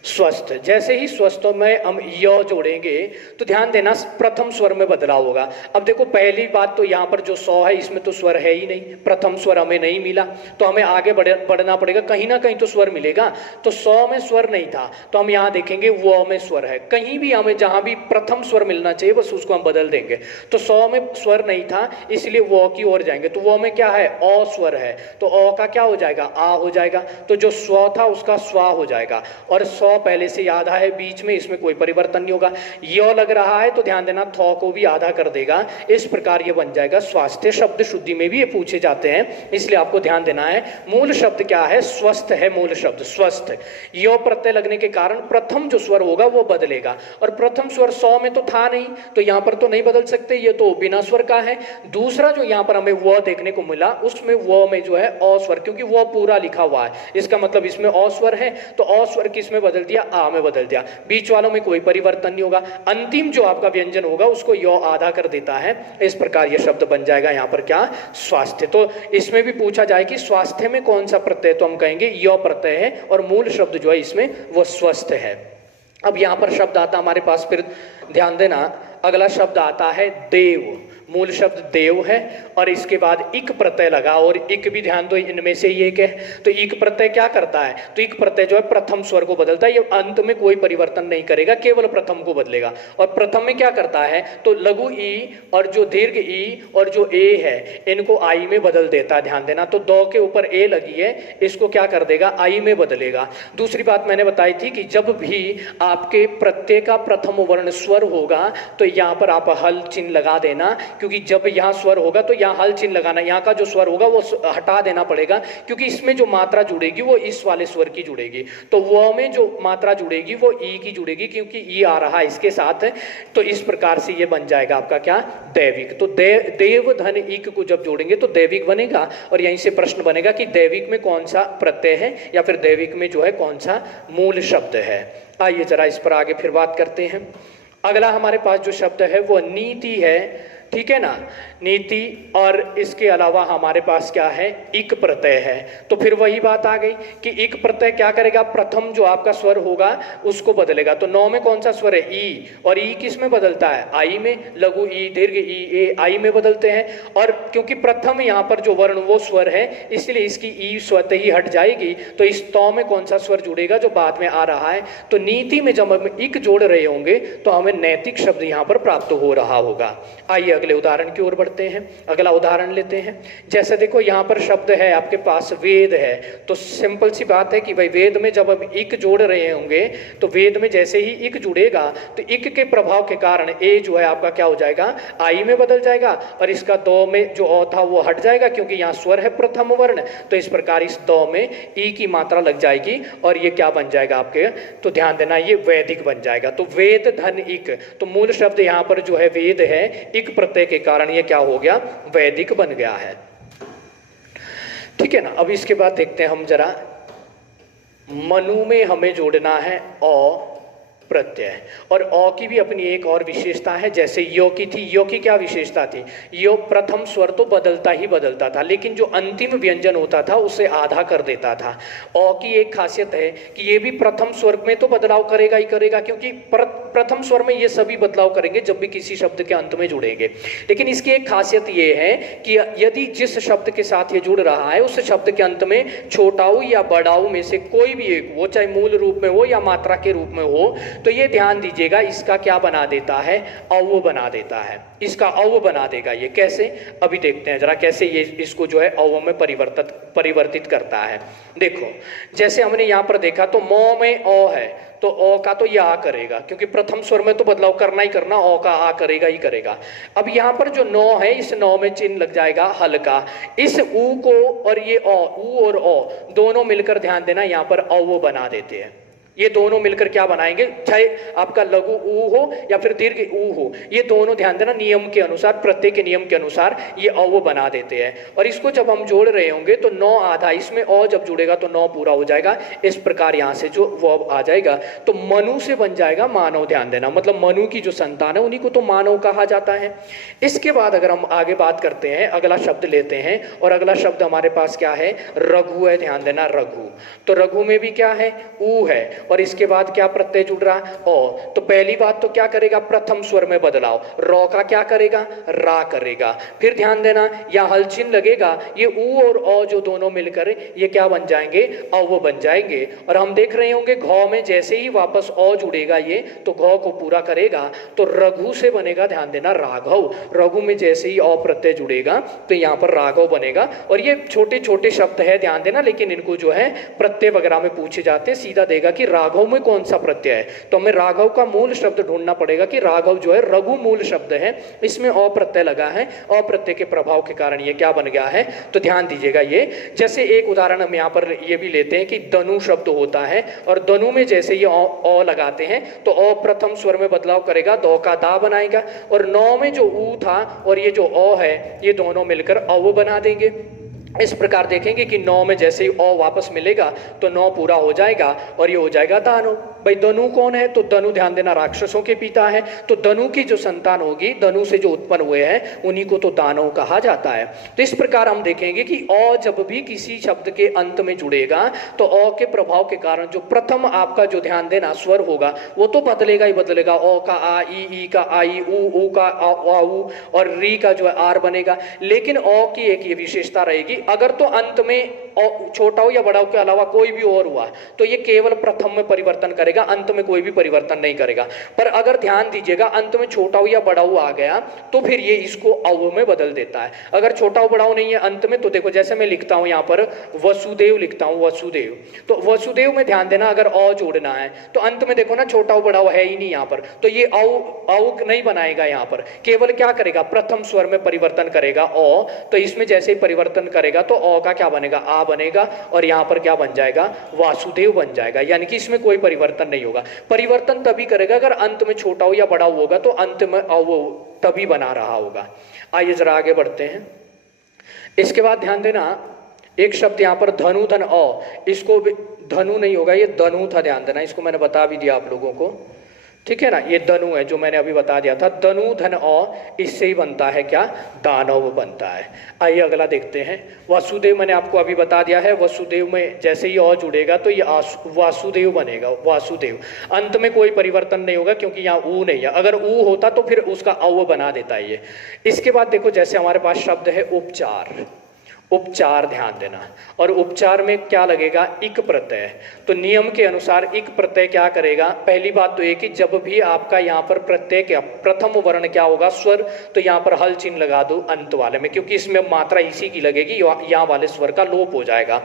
स्वस्थ, जैसे ही स्वस्थ में हम य जोड़ेंगे तो ध्यान देना प्रथम स्वर में बदलाव होगा। अब देखो पहली बात तो यहाँ पर जो सौ है इसमें तो स्वर है ही नहीं, प्रथम स्वर हमें नहीं मिला, तो हमें आगे बढ़ना पड़ेगा, कहीं ना कहीं तो स्वर मिलेगा। तो सौ में स्वर नहीं था तो हम यहाँ देखेंगे वो में स्वर है, कहीं भी हमें जहाँ भी प्रथम स्वर मिलना चाहिए बस उसको हम बदल देंगे। तो सौ में स्वर नहीं था इसलिए वो की ओर जाएंगे, तो वो में क्या है, अ स्वर है, तो अ का क्या हो जाएगा, आ हो जाएगा। तो जो स्व था उसका स्वा हो जाएगा, और सौ पहले से आधा है बीच में, इसमें कोई परिवर्तन नहीं होगा। य लग रहा है तो ध्यान देना थौ को भी आधा कर देगा, इस प्रकार ये बन जाएगा स्वास्थ्य। शब्द शुद्धि में भी ये पूछे जाते हैं इसलिए आपको ध्यान देना है। मूल शब्द क्या है, स्वस्थ है मूल शब्द, स्वस्थ। य प्रत्यय लगने के कारण प्रथम जो स्वर होगा वो बदलेगा, और प्रथम स्वर सौ में तो था नहीं तो यहाँ पर तो नहीं बदल सकते, ये तो बिना स्वर का है। दूसरा जो यहाँ पर हमें वो देखने को मिला उसमें वो में जो है अ स्वर, क्योंकि वो पूरा लिखा हुआ है इसका मतलब इसमें अ स्वर है, तो अ स्वर किस में बदल दिया, आ में बदल दिया। बीच वालों में कोई परिवर्तन नहीं होगा, अंतिम जो आपका व्यंजन होगा उसको य आधा कर देता है, इस प्रकार यह शब्द बन जाएगा यहाँ पर क्या, स्वास्थ्य। तो इसमें भी पूछा जाए कि स्वास्थ्य में कौन सा प्रत्यय, तो हम कहेंगे य प्रत्यय है, और मूल शब्द जो है इसमें वो स्वस्थ है। अब यहाँ पर शब्द आता हमारे पास, फिर ध्यान देना अगला शब्द आता है देव। मूल शब्द देव है और इसके बाद इक प्रत्यय लगा, और इक भी ध्यान दो इनमें से ही एक है। तो इक प्रत्यय क्या करता है, तो इक प्रत्यय जो है प्रथम स्वर को बदलता है, ये अंत में कोई परिवर्तन नहीं करेगा, केवल प्रथम को बदलेगा। और प्रथम में क्या करता है, तो लघु ई और जो दीर्घ ई और जो ए है इनको आई में बदल देता है। ध्यान देना, तो दो के ऊपर ए लगी है, इसको क्या कर देगा, आई में बदलेगा। दूसरी बात मैंने बताई थी कि जब भी आपके प्रत्यय का प्रथम वर्ण स्वर होगा तो यहाँ पर आप हल चिन्ह लगा देना, क्योंकि जब यहाँ स्वर होगा तो यहाँ हल चिन्ह लगाना, यहाँ का जो स्वर होगा वो हटा देना पड़ेगा, क्योंकि इसमें जो मात्रा जुड़ेगी वो इस वाले स्वर की जुड़ेगी। तो वो में जो मात्रा जुड़ेगी वो ई की जुड़ेगी, क्योंकि ई आ रहा है इसके साथ। तो इस प्रकार से ये बन जाएगा आपका क्या, दैविक। तो देव धन इक को जब जोड़ेंगे तो दैविक बनेगा, और यहीं से प्रश्न बनेगा कि दैविक में कौन सा प्रत्यय है, या फिर दैविक में जो है कौन सा मूल शब्द है। आइए जरा इस पर आगे फिर बात करते हैं। अगला हमारे पास जो शब्द है वो नीति है, ठीक है ना, नीति। और इसके अलावा हमारे पास क्या है, इक प्रत्यय है। तो फिर वही बात आ गई कि इक प्रत्यय क्या करेगा, प्रथम जो आपका स्वर होगा उसको बदलेगा। तो नौ में कौन सा स्वर है, ई, और ई किस में बदलता है, आई में। लघु ई, दीर्घ ई, ए आई में बदलते हैं, और क्योंकि प्रथम यहाँ पर जो वर्ण वो स्वर है इसलिए इसकी ई स्वतः ही हट जाएगी। तो इस तौ में कौन सा स्वर जुड़ेगा, जो बाद में आ रहा है। तो नीति में जब हम इक जोड़ रहे होंगे तो हमें नैतिक शब्द यहाँ पर प्राप्त हो रहा होगा। आइए अगले उदाहरण की ओर बढ़ते हैं। अगला उदाहरण लेते हैं। जैसे देखो यहाँ पर शब्द है आपके पास वेद है, तो सिंपल सी बात है कि भाई वेद में जब हम इक जोड़ रहे होंगे तो वेद में जैसे ही इक जुड़ेगा तो इक के प्रभाव के कारण ए जो है आपका क्या हो जाएगा, आई में बदल जाएगा, और इसका दो में जो अ था वो हट जाएगा, क्योंकि यहाँ स्वर है प्रथम वर्ण। तो इस प्रकार इस दो में ई की मात्रा लग जाएगी और ये क्या बन जाएगा आपके, तो ध्यान देना ये वैदिक बन जाएगा। तो वेद धन इक, तो मूल शब्द यहाँ पर जो है वेद है, इक प्रत्यय के कारण ये क्या हो गया, वैदिक बन गया है। ठीक है ना। अब इसके बाद देखते हैं हम जरा, मनु में हमें जोड़ना है अ प्रत्यय, और अ की भी अपनी एक और विशेषता है। जैसे यो की थी, यो की क्या विशेषता थी, यो प्रथम स्वर तो बदलता ही बदलता था, लेकिन जो अंतिम व्यंजन होता था उसे आधा कर देता था। अ की एक खासियत है कि ये भी प्रथम स्वर में तो बदलाव करेगा ही करेगा, क्योंकि प्रथम स्वर में ये सभी बदलाव करेंगे जब भी किसी शब्द के अंत में जुड़ेंगे। लेकिन इसकी एक खासियत ये है कि यदि जिस शब्द के साथ ये जुड़ रहा है उस शब्द के अंत में छोटाऊ या बड़ाऊ में से कोई भी एक, वो चाहे मूल रूप में हो या मात्रा के रूप में हो, तो ये ध्यान दीजिएगा, इसका क्या बना देता है, अव बना देता है, इसका अव बना देगा। ये कैसे, अभी देखते हैं जरा कैसे ये इसको जो है अव में परिवर्तित करता है। देखो जैसे हमने यहाँ पर देखा तो मौ में अ है, तो अ का तो ये आ करेगा, क्योंकि प्रथम स्वर में तो बदलाव करना ही करना, अ का आ करेगा ही करेगा। अब यहाँ पर जो नौ है, इस नौ में चिन्ह लग जाएगा हल का। इस ऊ को और ये अ, ऊ और अ दोनों मिलकर ध्यान देना यहाँ पर अव बना देते हैं। ये दोनों मिलकर क्या बनाएंगे, चाहे आपका लघु ऊ हो या फिर दीर्घ ऊ हो, ये दोनों ध्यान देना नियम के अनुसार, प्रत्येक के नियम के अनुसार ये अव बना देते हैं। और इसको जब हम जोड़ रहे होंगे तो 9 आधा, इसमें अ जब जुड़ेगा तो 9 पूरा हो जाएगा। इस प्रकार यहाँ से जो वो आ जाएगा तो मनु से बन जाएगा मानव। ध्यान देना, मतलब मनु की जो संतान है उन्हीं को तो मानव कहा जाता है। इसके बाद अगर हम आगे बात करते हैं, अगला शब्द लेते हैं, और अगला शब्द हमारे पास क्या है, रघु है। ध्यान देना, रघु। तो रघु में भी क्या है, ऊ है, और इसके बाद क्या प्रत्यय जुड़ रहा है, ओ। तो पहली बात तो क्या करेगा, प्रथम स्वर में बदलाव, रौ का क्या करेगा, रा करेगा। फिर ध्यान देना या हल चिन्ह लगेगा, ये ऊ और ओ जो दोनों मिलकर ये क्या बन जाएंगे, अव बन जाएंगे। और हम देख रहे होंगे घौ में जैसे ही वापस ओ जुड़ेगा ये तो घौ को पूरा करेगा, तो रघु से बनेगा ध्यान देना राघव। रघु में जैसे ही अ प्रत्यय जुड़ेगा तो यहाँ पर राघव बनेगा। और ये छोटे छोटे शब्द है ध्यान देना, लेकिन इनको जो है प्रत्यय वगैरह में पूछे जाते हैं, सीधा देगा कि राघव में कौन सा प्रत्यय है, तो हमें राघव का मूल शब्द ढूंढना पड़ेगा कि राघव जो है रघु मूल शब्द है, इसमें अ प्रत्यय लगा है, अ प्रत्यय के प्रभाव के कारण ये क्या बन गया है। तो ध्यान दीजिएगा, ये जैसे एक उदाहरण हम यहाँ पर ये भी लेते हैं कि दनु शब्द होता है, और दनु में जैसे ये अ लगाते हैं तो अ प्रथम स्वर में बदलाव करेगा, दो का दा बनाएगा, और नौ में जो ऊ था और ये जो अ है ये दोनों मिलकर अव बना देंगे। इस प्रकार देखेंगे कि 9 में जैसे ही अ वापस मिलेगा तो 9 पूरा हो जाएगा और ये हो जाएगा दानु। भाई दनु कौन है, तो दनु ध्यान देना राक्षसों के पिता है, तो दनु की जो संतान होगी, दनु से जो उत्पन्न हुए हैं उन्हीं को तो दानव कहा जाता है। तो इस प्रकार हम देखेंगे कि अ जब भी किसी शब्द के अंत में जुड़ेगा तो अ के प्रभाव के कारण जो प्रथम आपका जो ध्यान देना स्वर होगा वो तो बदलेगा ही बदलेगा। अ का आ, ई का आई, ऊ का आ ऊ, और री का जो है आर बनेगा। लेकिन अ की एक ये विशेषता रहेगी, अगर तो अंत में छोटा हो या बड़ा हो के अलावा कोई भी और हुआ तो ये केवल प्रथम में परिवर्तन करेगा, अंत में कोई भी परिवर्तन नहीं करेगा। पर अगर ध्यान दीजिएगा अंत में छोटा हो या बड़ा हो आ गया तो फिर ये इसको अव में बदल देता है। अगर छोटा हो बड़ा हो नहीं है अंत में, तो देखो जैसे मैं लिखता हूं यहाँ पर वसुदेव लिखता हूं, वसुदेव, तो वसुदेव में ध्यान देना अगर अ जोड़ना है तो अंत में देखो ना छोटा हो बड़ा हो है ही नहीं यहाँ पर, तो ये अव नहीं बनाएगा, यहाँ पर केवल क्या करेगा, प्रथम स्वर में परिवर्तन करेगा अ। तो इसमें जैसे ही परिवर्तन करेगा तो अ का क्या बनेगा, आ बनेगा, और यहाँ पर क्या बन जाएगा, वासुदेव बन जाएगा। यानी कि इसमें कोई परिवर्तन नहीं होगा। परिवर्तन तभी करेगा अगर अंत में छोटा हो या बड़ा हो होगा, तो अंत में वो तभी बना रहा होगा। आइए जरा आगे बढ़ते हैं। इसके बाद ध्यान देना एक शब्द यहाँ पर धनु धन अ, इसको धनु नहीं होगा, ये धनु था, ध्यान देना, इसको मैंने बता भी दिया आप लोगों को, ठीक है ना। ये धनु है जो मैंने अभी बता दिया था, धनु धन अ, इससे ही बनता है क्या, दानव बनता है। आइए अगला देखते हैं। वासुदेव मैंने आपको अभी बता दिया है, वसुदेव में जैसे ही अ जुड़ेगा तो ये वासुदेव बनेगा, वासुदेव। अंत में कोई परिवर्तन नहीं होगा क्योंकि यहाँ ऊ नहीं है, अगर ऊ होता तो फिर उसका अव बना देता है ये। इसके बाद देखो जैसे हमारे पास शब्द है उपचार, उपचार ध्यान देना, और उपचार में क्या लगेगा, इक प्रत्यय। तो नियम के अनुसार इक प्रत्यय क्या करेगा, पहली बात तो ये कि जब भी आपका यहाँ पर प्रत्यय क्या प्रथम वर्ण क्या होगा, स्वर, तो यहाँ पर हल चिन्ह लगा दो अंत वाले में, क्योंकि इसमें मात्रा इसी की लगेगी, यहाँ वाले स्वर का लोप हो जाएगा।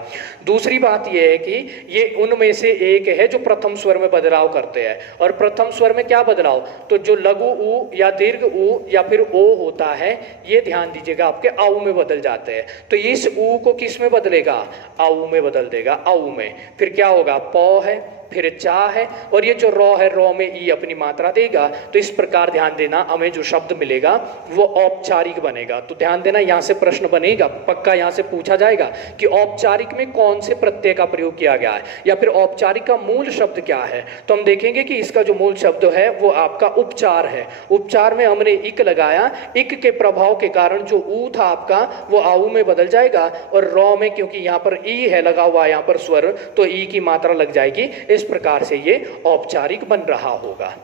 दूसरी बात यह है कि ये उनमें से एक है जो प्रथम स्वर में बदलाव करते हैं, और प्रथम स्वर में क्या बदलाव, तो जो लघु ऊ या दीर्घ ऊ या फिर ओ होता है ये ध्यान दीजिएगा आपके आऊ में बदल जाते हैं। तो ये इस ऊ को किस में बदलेगा, आऊ में बदल देगा, आऊ में। फिर क्या होगा, पौ है, फिर चा है, और ये जो रॉ है, रॉ में ई अपनी मात्रा देगा। तो इस प्रकार ध्यान देना हमें जो शब्द मिलेगा वो औपचारिक बनेगा। तो ध्यान देना यहाँ से प्रश्न बनेगा, पक्का यहाँ से पूछा जाएगा कि औपचारिक में कौन से प्रत्यय का प्रयोग किया गया है, या फिर औपचारिक का मूल शब्द क्या है। तो हम देखेंगे कि इसका जो मूल शब्द है वो आपका उपचार है। उपचार में हमने इक लगाया, इक के प्रभाव के कारण जो ऊ था आपका वो आऊ में बदल जाएगा, और रॉ में क्योंकि यहाँ पर ई है लगा हुआ यहाँ पर स्वर, तो ई की मात्रा लग जाएगी। इस प्रकार से ये औपचारिक बन रहा होगा।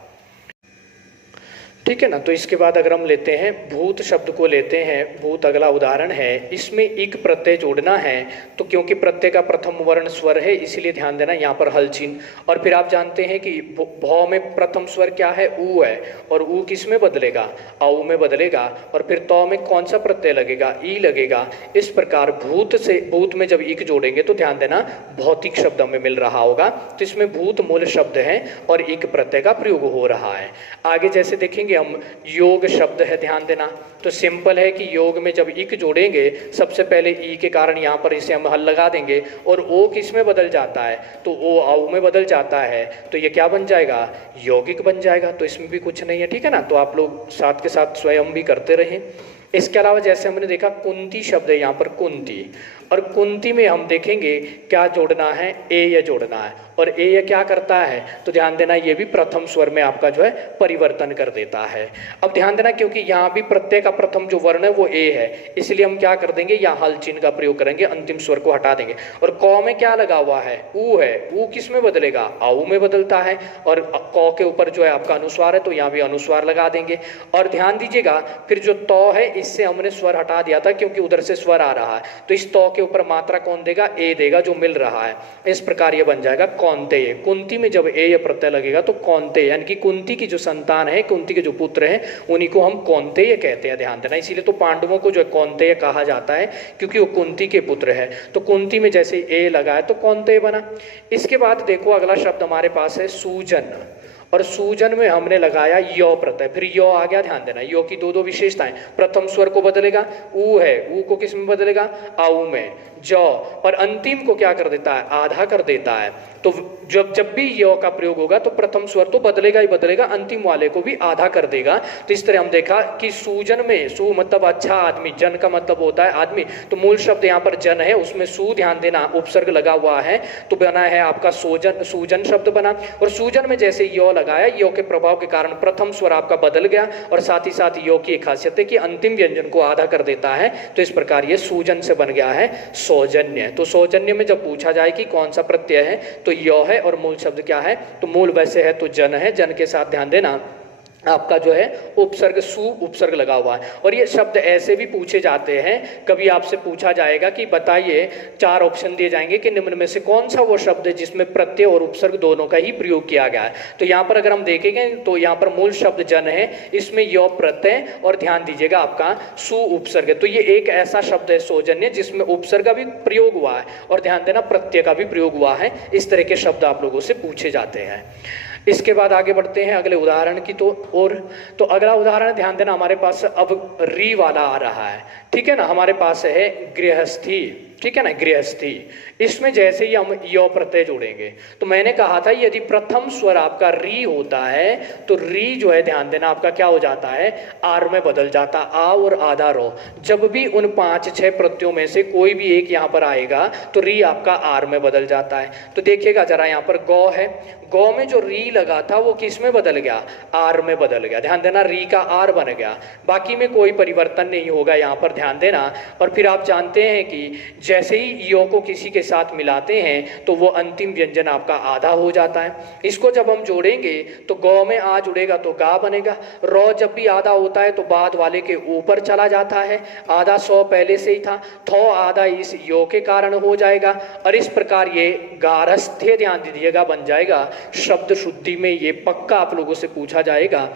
ठीक है ना। तो इसके बाद अगर हम लेते हैं भूत शब्द को लेते हैं, भूत अगला उदाहरण है, इसमें इक प्रत्यय जोड़ना है। तो क्योंकि प्रत्यय का प्रथम वर्ण स्वर है इसलिए ध्यान देना यहाँ पर हल चिन्ह। और फिर आप जानते हैं कि भौ में प्रथम स्वर क्या है, ऊ है, और ऊ किस में बदलेगा, आऊ में बदलेगा। और फिर तौ में कौन सा प्रत्यय लगेगा, ई लगेगा। इस प्रकार भूत से भूत में जब इक जोड़ेंगे तो ध्यान देना भौतिक शब्द हमें मिल रहा होगा। तो इसमें भूत मूल शब्द है और इक प्रत्यय का प्रयोग हो रहा है। आगे जैसे देखेंगे हम योग शब्द है, ध्यान देना। तो सिंपल है कि योग में जब इक जोड़ेंगे सबसे पहले ई के कारण यहाँ पर इसे हम हल लगा देंगे, और ओ किस में बदल जाता है, तो ओ आऊ में बदल जाता है। तो ये क्या बन जाएगा, यौगिक बन जाएगा। तो इसमें भी कुछ नहीं है, ठीक है ना। तो आप लोग साथ के साथ स्वयं भी करते रहें। इसके अलावा जैसे हमने देखा कुंती शब्द है यहाँ पर, कुंती, और कुंती में हम देखेंगे क्या जोड़ना है, ए जोड़ना है। और ए क्या करता है, तो ध्यान देना ये भी प्रथम स्वर में आपका जो है परिवर्तन कर देता है। अब ध्यान देना क्योंकि यहाँ भी प्रत्यय का प्रथम जो वर्ण है वो ए है, इसलिए हम क्या कर देंगे, यहाँ हल चिन्ह का प्रयोग करेंगे, अंतिम स्वर को हटा देंगे। और कौ में क्या लगा हुआ है, ऊ है, ऊ किस में बदलेगा, आऊ में बदलता है। और कौ के ऊपर जो है आपका अनुस्वार है तो यहाँ भी अनुस्वार लगा देंगे। और ध्यान दीजिएगा फिर जो तौ है इससे हमने स्वर हटा दिया था क्योंकि उधर से स्वर आ रहा है, तो इस तौ के ऊपर मात्रा कौन देगा, ए देगा, जो मिल रहा है। इस प्रकार ये बन जाएगा कौन्तेय। कुंती में जब ए प्रत्यय लगेगा तो कौन्तेय, यानी कि कुंती की जो संतान है, कुंती के जो पुत्र हैं उन्हीं को हम कौन्तेय कहते हैं, ध्यान देना। इसीलिए तो पांडवों को जो है कौन्तेय कहा जाता है क्योंकि वो कुंती के पुत्र है। तो कुंती में जैसे ए लगा है तो कौन्तेय बना। इसके बाद देखो अगला शब्द हमारे पास है सूजन, और सूजन में हमने लगाया यो प्रत्यय, फिर यो आ गया, ध्यान देना। यो की दो विशेषताएं, प्रथम स्वर को बदलेगा, ऊ है, ऊ को किस में बदलेगा, आऊ में, जौ, और अंतिम को क्या कर देता है, आधा कर देता है। तो जब भी यो का प्रयोग होगा तो प्रथम स्वर तो बदलेगा ही बदलेगा, अंतिम वाले को भी आधा कर देगा। तो इस तरह हम देखा कि सूजन में, सु मतलब अच्छा आदमी, जन का मतलब होता है आदमी, तो मूल शब्द यहाँ पर जन है, उसमें सु ध्यान देना उपसर्ग लगा हुआ है तो बना है आपका सोजन, सूजन शब्द बना। और सूजन में जैसे यो लगाया, यो के प्रभाव के कारण प्रथम स्वर आपका बदल गया, और साथ ही साथ यो की एक खासियत है कि अंतिम व्यंजन को आधा कर देता है। तो इस प्रकार ये सूजन से बन गया है सौजन्य। तो सौजन्य में जब पूछा जाए कि कौन सा प्रत्यय है तो यो है, और मूल शब्द क्या है, तो मूल वैसे है तो जन है, जन के साथ ध्यान देना आपका जो है उपसर्ग, सु उपसर्ग लगा हुआ है। और ये शब्द ऐसे भी पूछे जाते हैं, कभी आपसे पूछा जाएगा कि बताइए, 4 ऑप्शन दिए जाएंगे कि निम्न में से कौन सा वो शब्द है जिसमें प्रत्यय और उपसर्ग दोनों का ही प्रयोग किया गया है। तो यहाँ पर अगर हम देखेंगे तो यहाँ पर मूल शब्द जन है, इसमें यो प्रत्यय और ध्यान दीजिएगा आपका सु उपसर्ग है। तो ये एक ऐसा शब्द है सौजन्य जिसमें उपसर्ग का भी प्रयोग हुआ है और ध्यान देना प्रत्यय का भी प्रयोग हुआ है। इस तरह के शब्द आप लोगों से पूछे जाते हैं। इसके बाद आगे बढ़ते हैं अगले उदाहरण की तो अगला उदाहरण ध्यान देना हमारे पास अब री वाला आ रहा है, ठीक है ना। हमारे पास है गृहस्थी, ठीक है ना, गृहस्थी। इसमें जैसे ही हम यो प्रत्यय जोड़ेंगे तो मैंने कहा था यदि प्रथम स्वर आपका री होता है तो री जो है ध्यान देना आपका क्या हो जाता है, आर में बदल जाता, आ और आधा रो। जब भी उन 5-6 प्रत्ययों में से कोई भी एक यहाँ पर आएगा तो री आपका आर में बदल जाता है। तो देखिएगा जरा, यहाँ पर गौ है, गौ में जो री लगा था वो किस में बदल गया, आर में बदल गया, ध्यान देना, री का आर बन गया। बाकी में कोई परिवर्तन नहीं होगा यहाँ पर, ध्यान देना। और फिर आप जानते हैं कि जैसे ही यो को किसी के साथ मिलाते हैं तो वो अंतिम व्यंजन आपका आधा हो जाता है। इसको जब हम जोड़ेंगे तो गौ में आ जुड़ेगा तो गा बनेगा। रौ जब भी आधा होता है तो बाद वाले के ऊपर चला जाता है, आधा सौ पहले से ही था, थौ आधा इस यो के कारण हो जाएगा। और इस प्रकार ये गारस्थ्य, ध्यान दीजिएगा, बन जाएगा। शब्द शुद्धि में ये पक्का आप लोगों से पूछा जाएगा,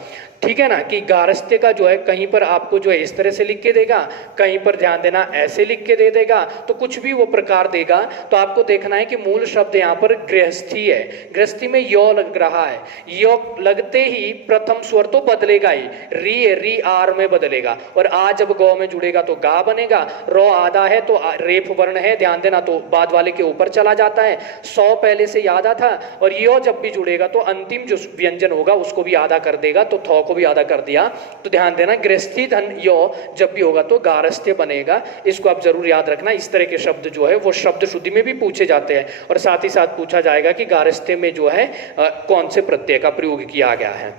ठीक है ना, कि गारस्थ्य का जो है कहीं पर आपको जो है इस तरह से लिख के देगा, कहीं पर ध्यान देना ऐसे लिख के दे देगा, तो कुछ भी वो प्रकार देगा। तो आपको देखना है कि मूल शब्द यहाँ पर गृहस्थी है, गृहस्थी में यो लग रहा है, यो लगते ही प्रथम स्वर तो बदलेगा ही, री है, री आर में बदलेगा, और आ जब गौ में जुड़ेगा तो गा बनेगा। रो आधा है तो रेफ वर्ण है, ध्यान देना, तो बाद वाले के ऊपर चला जाता है, 100 पहले से याद था। और यो जब भी जुड़ेगा तो अंतिम जो व्यंजन होगा उसको भी आधा कर देगा, तो थौ को भी आधा कर दिया। तो ध्यान देना गृहस्थी धन यो जब भी होगा तो गारस्थ्य बनेगा, इसको आप जरूर याद रखना। इस तरह के शब्द जो है वो शब्द शुद्धि में भी पूछे जाते हैं, और साथ ही साथ पूछा जाएगा कि गारस्थ्य में जो है कौन से प्रत्यय का प्रयोग किया गया है।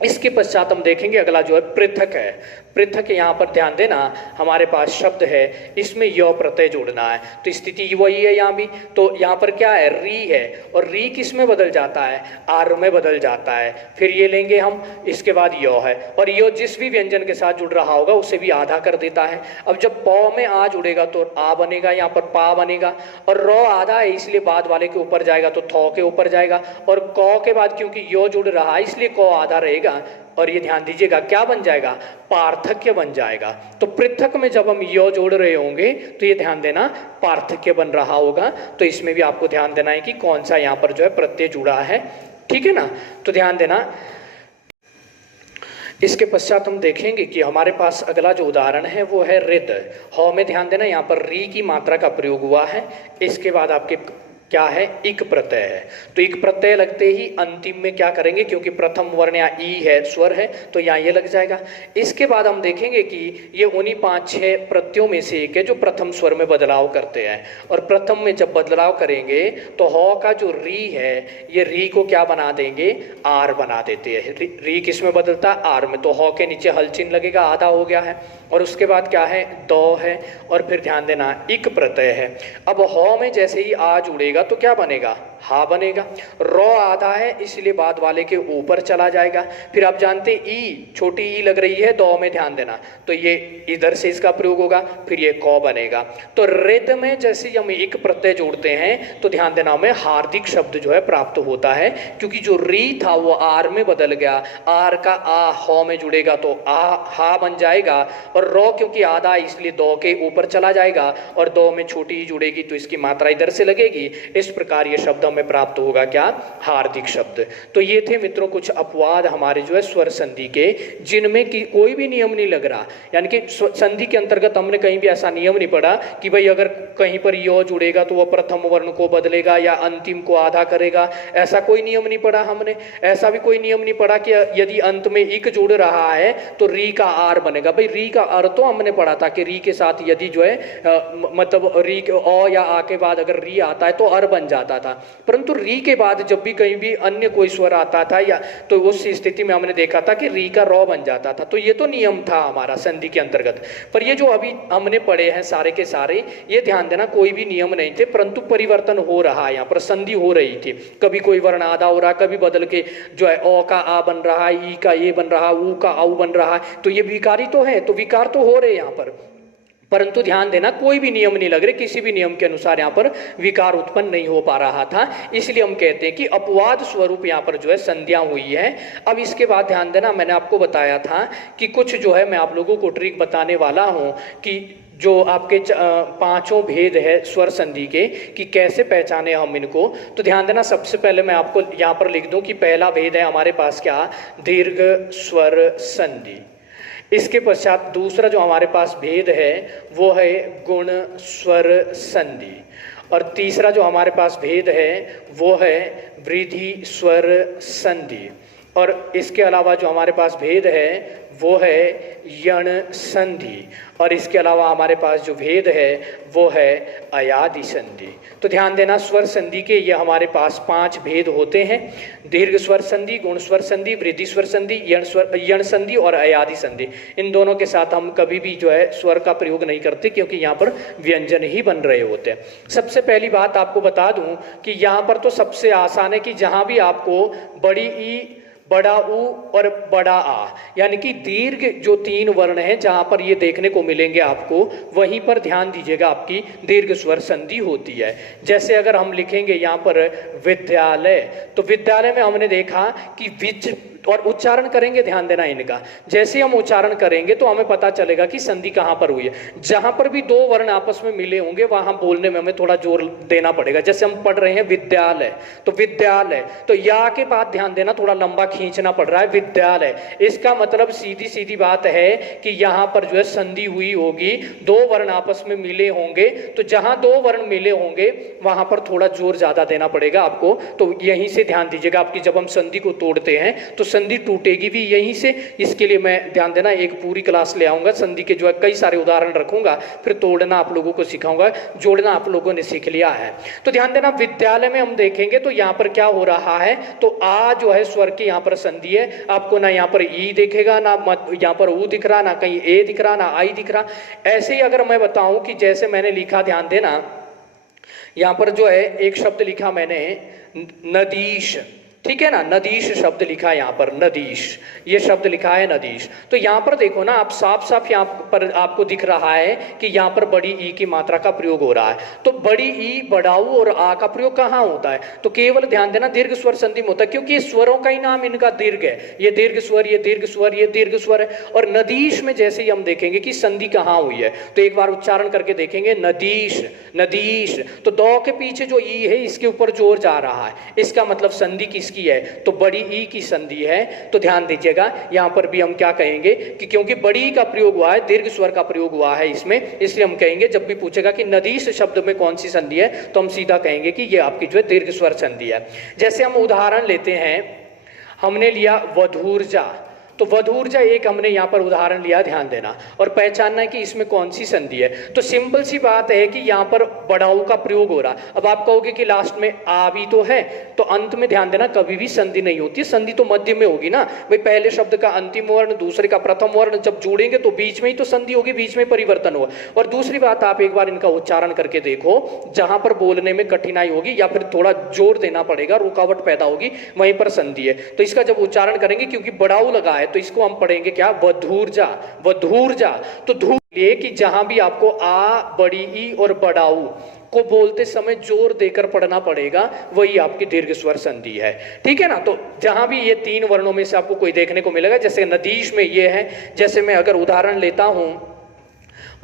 इसके पश्चात हम देखेंगे अगला जो है पृथक है। पृथक यहाँ पर ध्यान देना, हमारे पास शब्द है, इसमें य प्रत्यय जोड़ना है, तो स्थिति वही है यहाँ भी। तो यहाँ पर क्या है, री है, और री किस में बदल जाता है, आर में बदल जाता है। फिर ये लेंगे हम, इसके बाद य है, और य जिस भी व्यंजन के साथ जुड़ रहा होगा उसे भी आधा कर देता है। अब जब प में आ जुड़ेगा तो आ बनेगा, यहाँ पर पा बनेगा, और र आधा है इसलिए बाद वाले के ऊपर जाएगा तो थौ के ऊपर जाएगा, और क के बाद क्योंकि य जुड़ रहा है इसलिए क आधा रहेगा, और ये ध्यान दीजिएगा क्या बन जाएगा, पार्थक्य बन जाएगा। तो पृथक में जब हम य जोड़ रहे होंगे तो ये ध्यान देना पार्थक्य बन रहा होगा। तो इसमें भी आपको ध्यान देना है कि कौन सा यहाँ पर जो है प्रत्यय जुड़ा है, ठीक है ना। तो ध्यान देना। इसके पश्चात हम देखेंगे कि हमारे पास अगला जो उदाहरण है वो है रिद। ह में ध्यान देना, यहाँ पर री की मात्रा का प्रयोग हुआ है। इसके बाद आपके क्या है, इक प्रत्यय है। तो इक प्रत्यय लगते ही अंतिम में क्या करेंगे, क्योंकि प्रथम वर्ण या ई है, स्वर है, तो यहाँ ये लग जाएगा। इसके बाद हम देखेंगे कि ये उन्हीं 5-6 प्रत्ययों में से एक है जो प्रथम स्वर में बदलाव करते हैं, और प्रथम में जब बदलाव करेंगे तो ह का जो री है, ये री को क्या बना देंगे, आर बना देते हैं। री किस में बदलता है, आर में, तो ह के नीचे हल चिन्ह लगेगा, आधा हो गया है। और उसके बाद क्या है, दो है, और फिर ध्यान देना इक प्रत्यय है। अब ह में जैसे ही आ जुड़ेगा तो क्या बनेगा, हा बनेगा। रो आधा है इसलिए बाद वाले के ऊपर चला जाएगा। फिर आप जानते ई, छोटी ई लग रही है दो में, ध्यान देना, तो ये इधर से इसका प्रयोग होगा, फिर ये कौ बनेगा। तो रिद में जैसे हम एक प्रत्यय जोड़ते हैं तो ध्यान देना हमें हार्दिक शब्द जो है प्राप्त होता है, क्योंकि जो री था वो आर में बदल गया, आर का आ ह में जुड़ेगा तो आ हा बन जाएगा, और रो क्योंकि आधा इसलिए दो के ऊपर चला जाएगा, और दो में छोटी ई जुड़ेगी तो इसकी मात्रा इधर से लगेगी। इस प्रकार ये शब्द हमें प्राप्त होगा क्या, हार्दिक शब्द। तो ये थे मित्रों कुछ अपवाद हमारे जो है स्वर संधि के, जिनमें कि कोई भी नियम नहीं लग रहा, यानी कि संधि के अंतर्गत हमने कहीं भी ऐसा नियम नहीं पढ़ा कि भाई अगर कहीं पर यो जुड़ेगा तो वह प्रथम वर्ण को बदलेगा या अंतिम को आधा करेगा, ऐसा कोई नियम नहीं पढ़ा हमने। ऐसा भी कोई नियम नहीं पढ़ा कि यदि अंत में इक जुड़ रहा है तो री का आर बनेगा। भाई री का आर तो हमने पढ़ा था कि री के साथ यदि जो है मतलब री के अ या आ के बाद अगर री आता है तो अर बन जाता था, परंतु री के बाद जब भी कहीं भी अन्य कोई स्वर आता था या तो उस स्थिति में हमने देखा था कि री का रॉ बन जाता था। तो ये तो नियम था हमारा संधि के अंतर्गत। पर ये जो अभी हमने पढ़े हैं सारे के सारे, ये ध्यान देना कोई भी नियम नहीं थे, परंतु परिवर्तन हो रहा है, यहाँ पर संधि हो रही थी। कभी कोई वर्ण आधा हो रहा, कभी बदल के जो है ओ का आ बन रहा है, ई का ए बन रहा, ऊ का आऊ बन रहा है, तो ये विकारी तो है, तो विकार तो हो रहे यहाँ पर, परंतु ध्यान देना कोई भी नियम नहीं लग रहे, किसी भी नियम के अनुसार यहाँ पर विकार उत्पन्न नहीं हो पा रहा था। इसलिए हम कहते हैं कि अपवाद स्वरूप यहाँ पर जो है संध्या हुई है। अब इसके बाद ध्यान देना, मैंने आपको बताया था कि कुछ जो है मैं आप लोगों को ट्रिक बताने वाला हूँ कि जो आपके 5 भेद है स्वर संधि के, कि कैसे पहचाने हम इनको। तो ध्यान देना, सबसे पहले मैं आपको यहाँ पर लिख दूँ कि पहला भेद है हमारे पास क्या, दीर्घ स्वर संधि। इसके पश्चात दूसरा जो हमारे पास भेद है वो है गुण स्वर संधि, और तीसरा जो हमारे पास भेद है वो है वृद्धि स्वर संधि, और इसके अलावा जो हमारे पास भेद है वो है यण संधि, और इसके अलावा हमारे पास जो भेद है वो है अयादि संधि। तो ध्यान देना, स्वर संधि के ये हमारे पास 5 भेद होते हैं, दीर्घ स्वर संधि, गुण स्वर संधि, वृद्धि स्वर संधि, यण संधि और अयादि संधि। इन दोनों के साथ हम कभी भी जो है स्वर का प्रयोग नहीं करते, क्योंकि यहाँ पर व्यंजन ही बन रहे होते हैं। सबसे पहली बात आपको बता दूं कि यहाँ पर तो सबसे आसान है कि जहाँ भी आपको बड़ी ई, बड़ा ऊ और बड़ा आ, यानी कि दीर्घ जो 3 वर्ण हैं जहाँ पर ये देखने को मिलेंगे आपको, वहीं पर ध्यान दीजिएगा आपकी दीर्घ स्वर संधि होती है। जैसे अगर हम लिखेंगे यहाँ पर विद्यालय, तो विद्यालय में हमने देखा कि विच और उच्चारण करेंगे, ध्यान देना इनका, जैसे हम उच्चारण करेंगे तो हमें पता चलेगा कि संधि कहाँ पर हुई है। जहाँ पर भी 2 वर्ण आपस में मिले होंगे वहाँ बोलने में हमें थोड़ा जोर देना पड़ेगा। जैसे हम पढ़ रहे हैं विद्यालय, तो विद्यालय, तो या के बाद ध्यान देना थोड़ा लंबा खींचना पड़ रहा है, विद्यालय। इसका मतलब सीधी सीधी बात है कि यहाँ पर जो है संधि हुई होगी, 2 वर्ण आपस में मिले होंगे, तो जहाँ 2 वर्ण मिले होंगे वहाँ पर थोड़ा जोर ज्यादा देना पड़ेगा आपको। तो यहीं से ध्यान दीजिएगा, आपकी जब हम संधि को तोड़ते हैं तो संधि टूटेगी भी यहीं से। इसके लिए मैं ध्यान देना एक पूरी क्लास ले आऊँगा, संधि के जो है कई सारे उदाहरण रखूँगा, फिर तोड़ना आप लोगों को सिखाऊंगा, जोड़ना आप लोगों ने सीख लिया है। तो ध्यान देना विद्यालय में हम देखेंगे तो यहाँ पर क्या हो रहा है, तो आ जो है स्वर की यहाँ पर संधि है, आपको ना यहाँ पर ई दिखेगा, ना यहाँ पर ऊ दिख रहा, ना कहीं ए दिख रहा, ना आई दिख रहा। ऐसे ही अगर मैं बताऊं कि जैसे मैंने लिखा, ध्यान देना यहाँ पर जो है एक शब्द लिखा मैंने नदीश, ठीक है ना, नदीश शब्द लिखा है यहाँ पर, नदीश ये शब्द लिखा है नदीश। तो यहाँ पर देखो ना आप साफ साफ यहाँ पर आपको दिख रहा है कि यहाँ पर बड़ी ई की मात्रा का प्रयोग हो रहा है। तो बड़ी ई, बड़ाऊ और आ का प्रयोग कहाँ होता है, तो केवल ध्यान देना दीर्घ स्वर संधि में होता है, क्योंकि स्वरों का ही नाम इनका दीर्घ है। ये दीर्घ स्वर, ये दीर्घ स्वर, ये दीर्घ स्वर है। और नदीश में जैसे ही हम देखेंगे कि संधि कहाँ हुई है, तो एक बार उच्चारण करके देखेंगे नदीश, नदीश। तो दो के पीछे जो ई है इसके ऊपर जोर जा रहा है, इसका मतलब संधि किसकी है, तो बड़ी ई की संधि है। तो ध्यान दीजिएगा यहां पर भी हम क्या कहेंगे कि क्योंकि बड़ी ई का प्रयोग हुआ है, दीर्घ स्वर का प्रयोग हुआ है इसमें, इसलिए हम कहेंगे जब भी पूछेगा कि नदीश शब्द में कौन सी संधि है, तो हम सीधा कहेंगे कि ये आपकी जो है दीर्घ स्वर संधि है। जैसे हम उदाहरण लेते हैं, हमने लिया वधूर्जा, तो वधूर्जा एक हमने यहाँ पर उदाहरण लिया, ध्यान देना, और पहचानना है कि इसमें कौन सी संधि है। तो सिंपल सी बात है कि यहाँ पर बड़ाऊ का प्रयोग हो रहा। अब आप कहोगे कि लास्ट में आ भी तो है, तो अंत में ध्यान देना कभी भी संधि नहीं होती, संधि तो मध्य में होगी ना भाई, पहले शब्द का अंतिम वर्ण दूसरे का प्रथम वर्ण जब जोड़ेंगे तो बीच में ही तो संधि होगी, बीच में परिवर्तन होगा। और दूसरी बात आप एक बार इनका उच्चारण करके देखो, जहां पर बोलने में कठिनाई होगी या फिर थोड़ा जोर देना पड़ेगा, रुकावट पैदा होगी, वहीं पर संधि है। तो इसका जब उच्चारण करेंगे, क्योंकि बड़ाऊ लगा है, तो इसको हम पढ़ेंगे क्या, वधूर्जा, वधूर्जा। तो धूर लिए कि जहां भी आपको आ, बड़ी ई और बड़ाऊ को बोलते समय जोर देकर पढ़ना पड़ेगा, वही आपकी दीर्घ स्वर संधि है, ठीक है ना। तो जहां भी ये तीन वर्णों में से आपको कोई देखने को मिलेगा, जैसे नदीश में ये है, जैसे मैं अगर उदाहरण लेता हूं,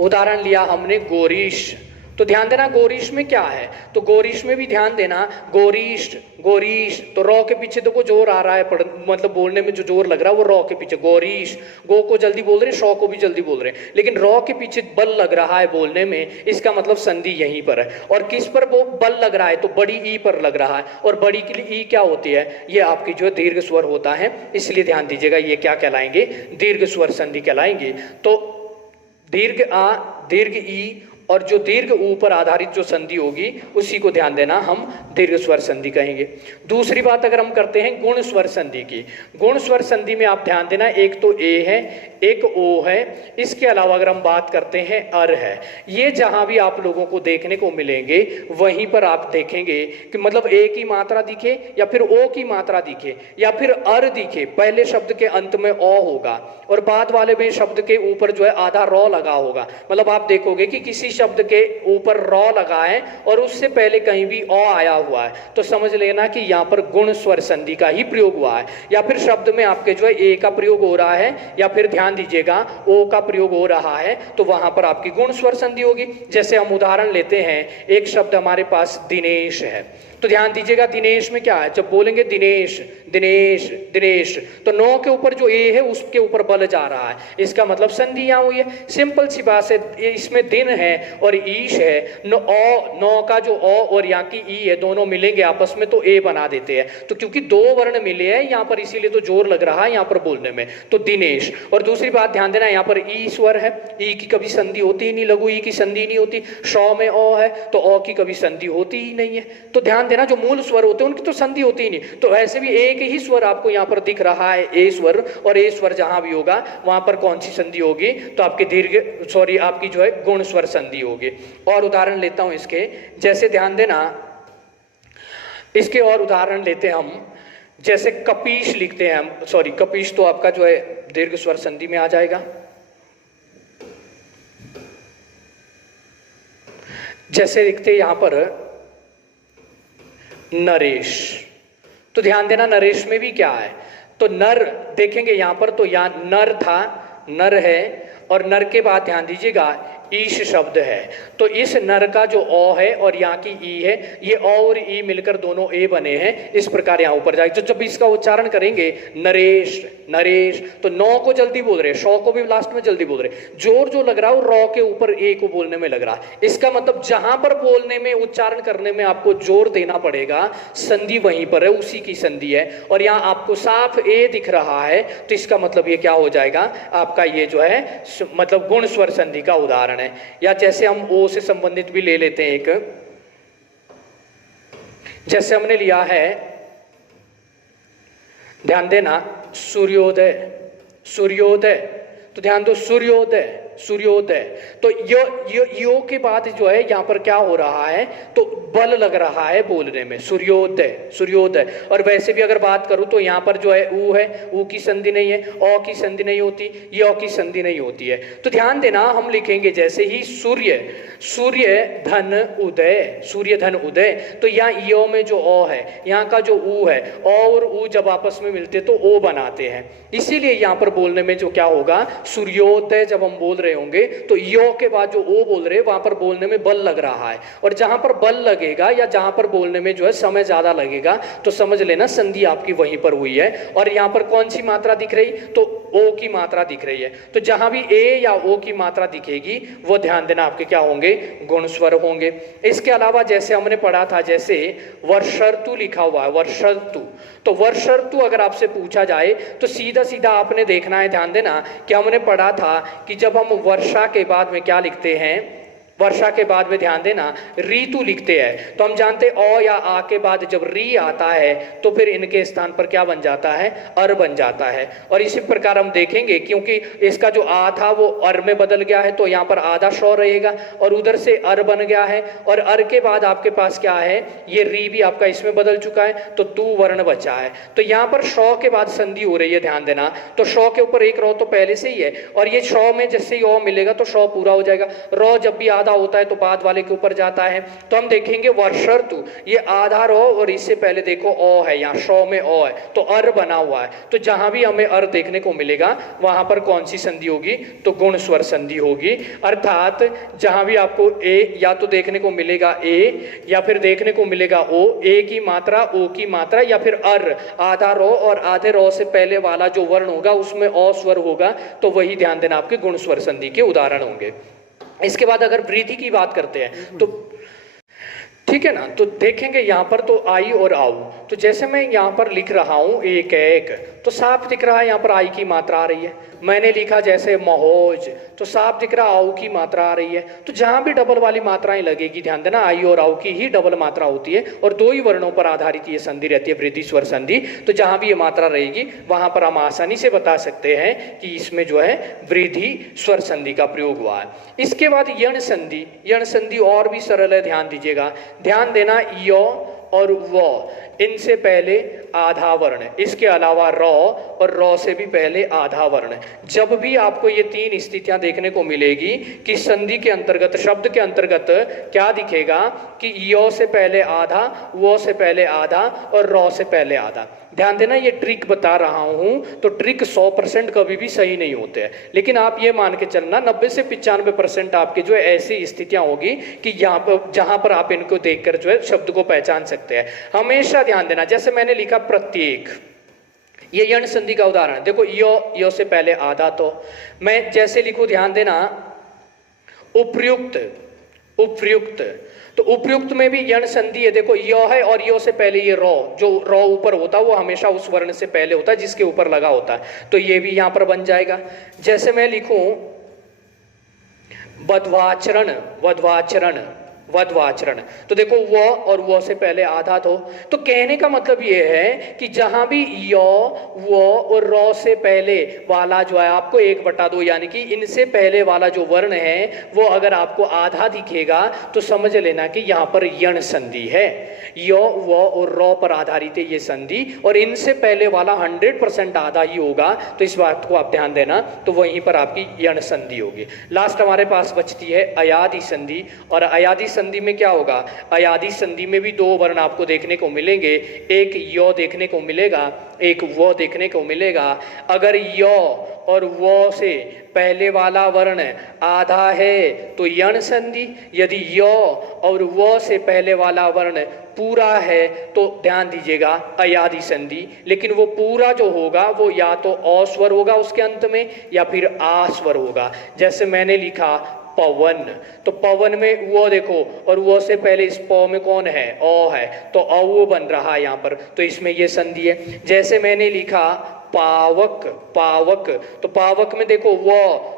उदाहरण लिया हमने गोरीश, तो ध्यान देना गोरीश में क्या है, तो गोरीश में भी ध्यान देना गोरीश, गोरीश, तो रॉ के पीछे देखो जोर आ रहा है, मतलब बोलने में जो जोर लग रहा है वो रॉ के पीछे, गोरीश, गो को जल्दी बोल रहे हैं, शॉ को भी जल्दी बोल रहे हैं, लेकिन रॉ के पीछे बल लग रहा है बोलने में, इसका मतलब संधि यहीं पर है। और किस पर वो बल लग रहा है, तो बड़ी ई पर लग रहा है, और बड़ी के लिए ई क्या होती है, ये आपकी जो है दीर्घ स्वर होता है, इसलिए ध्यान दीजिएगा ये क्या कहलाएंगे, दीर्घ स्वर संधि कहलाएंगे। तो दीर्घ आ, दीर्घ ई और जो दीर्घ ऊ पर आधारित जो संधि होगी उसी को ध्यान देना हम दीर्घ स्वर संधि कहेंगे। दूसरी बात अगर हम करते हैं गुण स्वर संधि की, गुण स्वर संधि में आप ध्यान देना एक तो ए है, एक ओ है, इसके अलावा अगर हम बात करते हैं अर है। ये जहां भी आप लोगों को देखने को मिलेंगे वहीं पर आप देखेंगे कि मतलब ए की मात्रा दिखे या फिर ओ की मात्रा दिखे या फिर अर दिखे, पहले शब्द के अंत में ओ होगा और बाद वाले में शब्द के ऊपर जो है आधा रॉ लगा होगा। मतलब आप देखोगे कि किसी शब्द के ऊपर रॉ लगा है और उससे पहले कहीं भी ओ आया हुआ है, तो समझ लेना कि यहाँ पर गुण स्वर संधि का ही प्रयोग हुआ है। या फिर शब्द में आपके जो है ए का प्रयोग हो रहा है या फिर ध्यान दीजिएगा ओ का प्रयोग हो रहा है, तो वहां पर आपकी गुण स्वर संधि होगी। जैसे हम उदाहरण लेते हैं, एक शब्द हमारे पास दिनेश है, तो ध्यान दीजिएगा दिनेश में क्या है, जब बोलेंगे दिनेश, दिनेश, दिनेश, तो नौ के ऊपर जो ए है उसके ऊपर बल जा रहा है, इसका मतलब संधि यहाँ हुई है। सिंपल सी बात है, इसमें दिन है और ईश है, नौ का जो ओ और यहाँ की ई है दोनों मिलेंगे आपस में तो ए बना देते हैं। तो क्योंकि दो वर्ण मिले हैं यहाँ पर इसीलिए तो जोर लग रहा है यहाँ पर बोलने में, तो दिनेश। और दूसरी बात ध्यान देना यहाँ पर ई स्वर है, ई की कभी संधि होती ही नहीं, लघु ई की संधि नहीं होती। शौ में ओ है तो ओ की कभी संधि होती ही नहीं है। तो ध्यान देना जो मूल स्वर होते हैं उनकी तो संधि होती ही नहीं। तो ऐसे भी एक ही स्वर आपको यहाँ पर दिख रहा है ए स्वर, और ए स्वर जहां भी होगा वहां पर कौन सी संधि होगी, तो आपकी आपकी जो है गुण स्वर संधि होगी। और उदाहरण लेता हूं इसके, जैसे ध्यान देना इसके और उदाहरण लेते हैं हम, जैसे कपीश लिखते हैं हम, कपीश तो आपका जो है दीर्घ स्वर संधि में आ जाएगा। जैसे लिखते हैं यहां पर नरेश, तो ध्यान देना नरेश में भी क्या है, तो नर देखेंगे यहां पर, तो यहां नर था, नर है, और नर के बाद ध्यान दीजिएगा ईश शब्द है। तो इस नर का जो ओ है और यहाँ की ई है, ये ओ और ई मिलकर दोनों ए बने हैं। इस प्रकार यहाँ ऊपर जाएगा। तो जब इसका उच्चारण करेंगे नरेश नरेश, तो नौ को जल्दी बोल रहे, शौ को भी लास्ट में जल्दी बोल रहे। जोर जो लग रहा है वो रॉ के ऊपर ए को बोलने में लग रहा है। इसका मतलब जहां पर बोलने में, उच्चारण करने में आपको जोर देना पड़ेगा, संधि वहीं पर है, उसी की संधि है। और यहाँ आपको साफ ए दिख रहा है, तो इसका मतलब ये क्या हो जाएगा आपका, ये जो है मतलब गुण स्वर संधि का उदाहरण है। या जैसे हम ओ से संबंधित भी ले लेते हैं एक, जैसे हमने लिया है, ध्यान देना, सूर्योदय सूर्योदय, तो ध्यान दो सूर्योदय सूर्योदय। तो यो के बाद जो है यहाँ पर क्या हो रहा है, तो बल लग रहा है बोलने में, सूर्योदय सूर्योदय। और वैसे भी अगर बात करूं तो यहाँ पर जो है ऊ है, ऊ की संधि नहीं है, औ की संधि नहीं होती, यो की संधि नहीं होती है। तो ध्यान देना, हम लिखेंगे जैसे ही सूर्य सूर्य धन उदय, सूर्य धन उदय, तो यहाँ यो में जो ओ है, यहाँ का जो ऊ है, ओ और ऊ जब आपस में मिलते तो ओ बनाते हैं। इसीलिए यहाँ पर बोलने में जो क्या होगा, सूर्योदय जब हम बोल रहे होंगे तो यो के बाद जो ओ बोल रहे, वहां पर बोलने में बल लग रहा है। और जहां पर बल लगेगा या जहां पर बोलने में जो है समय ज्यादा लगेगा, तो समझ लेना संधि आपकी वहीं पर हुई है। और यहाँ पर कौन सी मात्रा दिख रही, तो ओ की मात्रा दिख रही है। तो जहां भी ए या ओ की मात्रा दिखेगी, वो ध्यान देना आपके क्या होंगे, गुण स्वर होंगे। इसके अलावा जैसे हमने पढ़ा था, जैसे वर्षर्तु लिखा हुआ है, वर्षर्तु, तो वर्षर्तु अगर आपसे पूछा जाए तो सीधा सीधा आपने देखना है, ध्यान देना कि हमने पढ़ा था कि जब हम वर्षा के बाद में क्या लिखते हैं, वर्षा के बाद में ध्यान देना ऋतु लिखते हैं। तो हम जानते ओ या आ के बाद जब री आता है तो फिर इनके स्थान पर क्या बन जाता है, अर बन जाता है। और इसी प्रकार हम देखेंगे, क्योंकि इसका जो आ था वो अर में बदल गया है, तो यहाँ पर आधा शौ रहेगा और उधर से अर बन गया है। और अर के बाद आपके पास क्या है, ये री भी आपका इसमें बदल चुका है, तो तू वर्ण बचा है। तो यहाँ पर शौ के बाद संधि हो रही है, ध्यान देना। तो शौ के ऊपर एक रौ तो पहले से ही है, और ये शौ में जैसे ही ओ मिलेगा तो शौ पूरा हो जाएगा। रौ जब भी आधा होता है तो बाद वाले के ऊपर जाता है। तो हम देखेंगे वर्षर्तु, ये आधा रौ और इससे पहले देखो ओ है, यहाँ शौ में ओ है, तो अर बना हुआ है। तो जहां भी हमें अर देखने को मिलेगा वहां पर कौन सी संधि होगी, तो गुण स्वर संधि होगी। अर्थात जहां भी आपको ए या तो देखने को मिलेगा ए, या फिर देखने को मिलेगा ओ, ए की मात्रा, ओ की मात्रा, या फिर अर, आधा रौ और आधे रौ से पहले वाला जो वर्ण होगा उसमें ओ स्वर होगा, तो वही ध्यान देना आपके गुण स्वर संधि के उदाहरण होंगे। इसके बाद अगर वृद्धि की बात करते हैं तो ठीक है ना, तो देखेंगे यहाँ पर तो आई और आऊ, तो जैसे मैं यहाँ पर लिख रहा हूँ एक एक, तो साफ दिख रहा है यहाँ पर आई की मात्रा आ रही है। मैंने लिखा जैसे महोज, तो साफ दिख रहा आऊ की मात्रा आ रही है। तो जहां भी डबल वाली मात्राएं लगेगी, ध्यान देना आई और आऊ की ही डबल मात्रा होती है, और दो ही वर्णों पर आधारित ये संधि रहती है, वृद्धि स्वर संधि। तो जहां भी ये मात्रा रहेगी वहां पर हम आसानी से बता सकते हैं कि इसमें जो है वृद्धि स्वर संधि का प्रयोग हुआ है। इसके बाद यण संधि, यण संधि और भी सरल है, ध्यान दीजिएगा। ध्यान देना, यो और वो, इनसे पहले आधा वर्ण, इसके अलावा रॉ और रॉ से भी पहले आधा वर्ण। जब भी आपको ये तीन स्थितियां देखने को मिलेगी कि संधि के अंतर्गत, शब्द के अंतर्गत क्या दिखेगा कि यो से पहले आधा, वो से पहले आधा और रॉ से पहले आधा। ध्यान देना, ये ट्रिक बता रहा हूं, तो ट्रिक 100% कभी भी सही नहीं होते हैं, लेकिन आप ये मान के चलना 90 से 95% आपके जो है ऐसी स्थितियां होगी कि यहाँ पर, जहां पर आप इनको देखकर जो है शब्द को पहचान सकते हैं। हमेशा ध्यान देना, जैसे मैंने लिखा प्रत्येक, ये यण संधि का उदाहरण। देखो यो से पहले आधा, तो मैं जैसे लिखूं, ध्यान देना, उपयुक्त, उपयुक्त, तो उपयुक्त में भी यण संधि है। देखो यो है और यो से पहले ये रॉ, जो रॉ ऊपर होता है वो हमेशा उस वर्ण से पहले होता है जिसके ऊपर लगा होता है, तो ये भी यहां पर बन जाएगा। जैसे मैं लिखूं वध्वाचरण, वध्वाचरण, वध्वाचरण, तो देखो वो और वो से पहले आधा, तो कहने का मतलब ये है कि जहां भी यो, वो और रॉ से पहले वाला जो है आपको 1/2, यानी कि इनसे पहले वाला जो वर्ण है वो अगर आपको आधा दिखेगा तो समझ लेना कि यहाँ पर यण संधि है। यो, वो और रॉ पर आधारित है ये संधि, और इनसे पहले वाला 100% आधा ही होगा, तो इस बात को आप ध्यान देना, तो वहीं पर आपकी यण संधि होगी। लास्ट हमारे पास बचती है अयादि संधि, और अयादि संधि में क्या होगा, अयादी संधि में भी दो वर्ण आपको देखने को मिलेंगे, एक य देखने को मिलेगा, एक व देखने को मिलेगा। अगर य और व से पहले वाला वर्ण आधा है तो यण संधि, यदि य और व से पहले वाला वर्ण पूरा है तो ध्यान दीजिएगा अयादी संधि। लेकिन वो पूरा जो होगा वो या तो अ स्वर होगा उसके अंत में या फिर आ स्वर होगा। जैसे मैंने लिखा पवन, तो पवन में वो देखो, और वो से पहले इस प में कौन है, अ है, तो अ वो बन रहा है यहाँ पर, तो इसमें ये संधि है। जैसे मैंने लिखा पावक, पावक, तो पावक में देखो व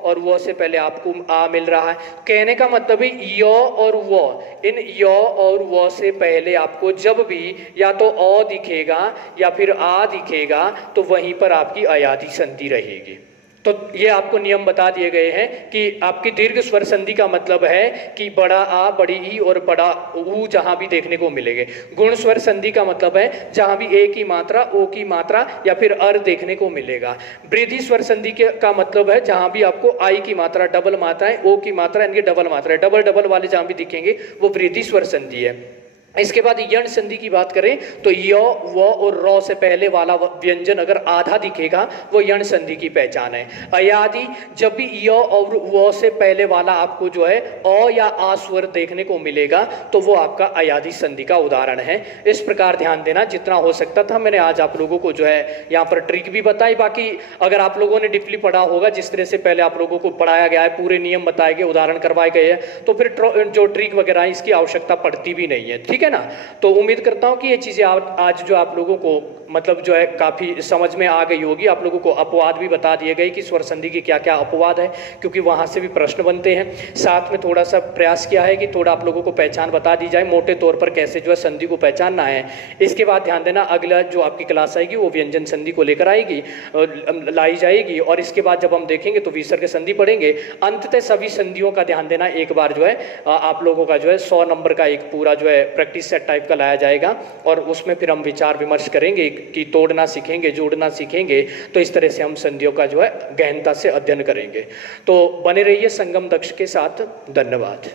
और वो से पहले आपको आ मिल रहा है। कहने का मतलब है य और व, इन य और व से पहले आपको जब भी या तो अ दिखेगा या फिर आ दिखेगा तो वहीं पर आपकी अयादी संधि रहेगी। तो ये आपको नियम बता दिए गए हैं कि आपकी दीर्घ स्वर संधि का मतलब है कि बड़ा आ, बड़ी ई और बड़ा ऊ जहां भी देखने को मिलेंगे। गुण स्वर संधि का मतलब है जहां भी ए की मात्रा, ओ की मात्रा या फिर अर देखने को मिलेगा। वृद्धि स्वर संधि का मतलब है जहां भी आपको आई की मात्रा डबल मात्रा है, ओ की मात्रा यानी डबल मात्रा है, डबल डबल वाले जहां भी दिखेंगे वो वृद्धि स्वर संधि है। इसके बाद यण संधि की बात करें तो य, व और र से पहले वाला व्यंजन अगर आधा दिखेगा वो यण संधि की पहचान है। अयादी, जब भी य और व से पहले वाला आपको जो है अ या आ स्वर देखने को मिलेगा तो वो आपका अयादी संधि का उदाहरण है। इस प्रकार ध्यान देना, जितना हो सकता था मैंने आज आप लोगों को जो है यहाँ पर ट्रिक भी बताई। बाकी अगर आप लोगों ने डीपली पढ़ा होगा, जिस तरह से पहले आप लोगों को पढ़ाया गया है, पूरे नियम बताए गए, उदाहरण करवाए गए हैं, तो फिर जो ट्रिक वगैरह है इसकी आवश्यकता पड़ती भी नहीं है। ठीक है ना। तो उम्मीद करता हूं कि ये चीजें आज जो आप लोगों को मतलब जो है काफी समझ में आ गई होगी। आप लोगों को अपवाद भी बता दिए गए कि स्वर संधि की क्या क्या अपवाद है, क्योंकि वहां से भी प्रश्न बनते हैं। साथ में थोड़ा सा प्रयास किया है कि थोड़ा आप लोगों को पहचान बता दी जाए मोटे तौर पर कैसे जो है संधि को पहचानना है। इसके बाद ध्यान देना, अगला जो आपकी क्लास आएगी वो व्यंजन संधि को लेकर आएगी, लाई जाएगी, और इसके बाद जब हम देखेंगे तो विसर्ग संधि पढ़ेंगे। अंततः सभी संधियों का ध्यान देना, एक बार जो है आप लोगों का जो है 100 नंबर का एक पूरा जो है प्रैक्टिस सेट टाइप का लाया जाएगा, और उसमें फिर हम विचार विमर्श करेंगे कि तोड़ना सीखेंगे, जोड़ना सीखेंगे। तो इस तरह से हम संधियों का जो है गहनता से अध्ययन करेंगे। तो बने रहिए संगम दक्ष के साथ। धन्यवाद।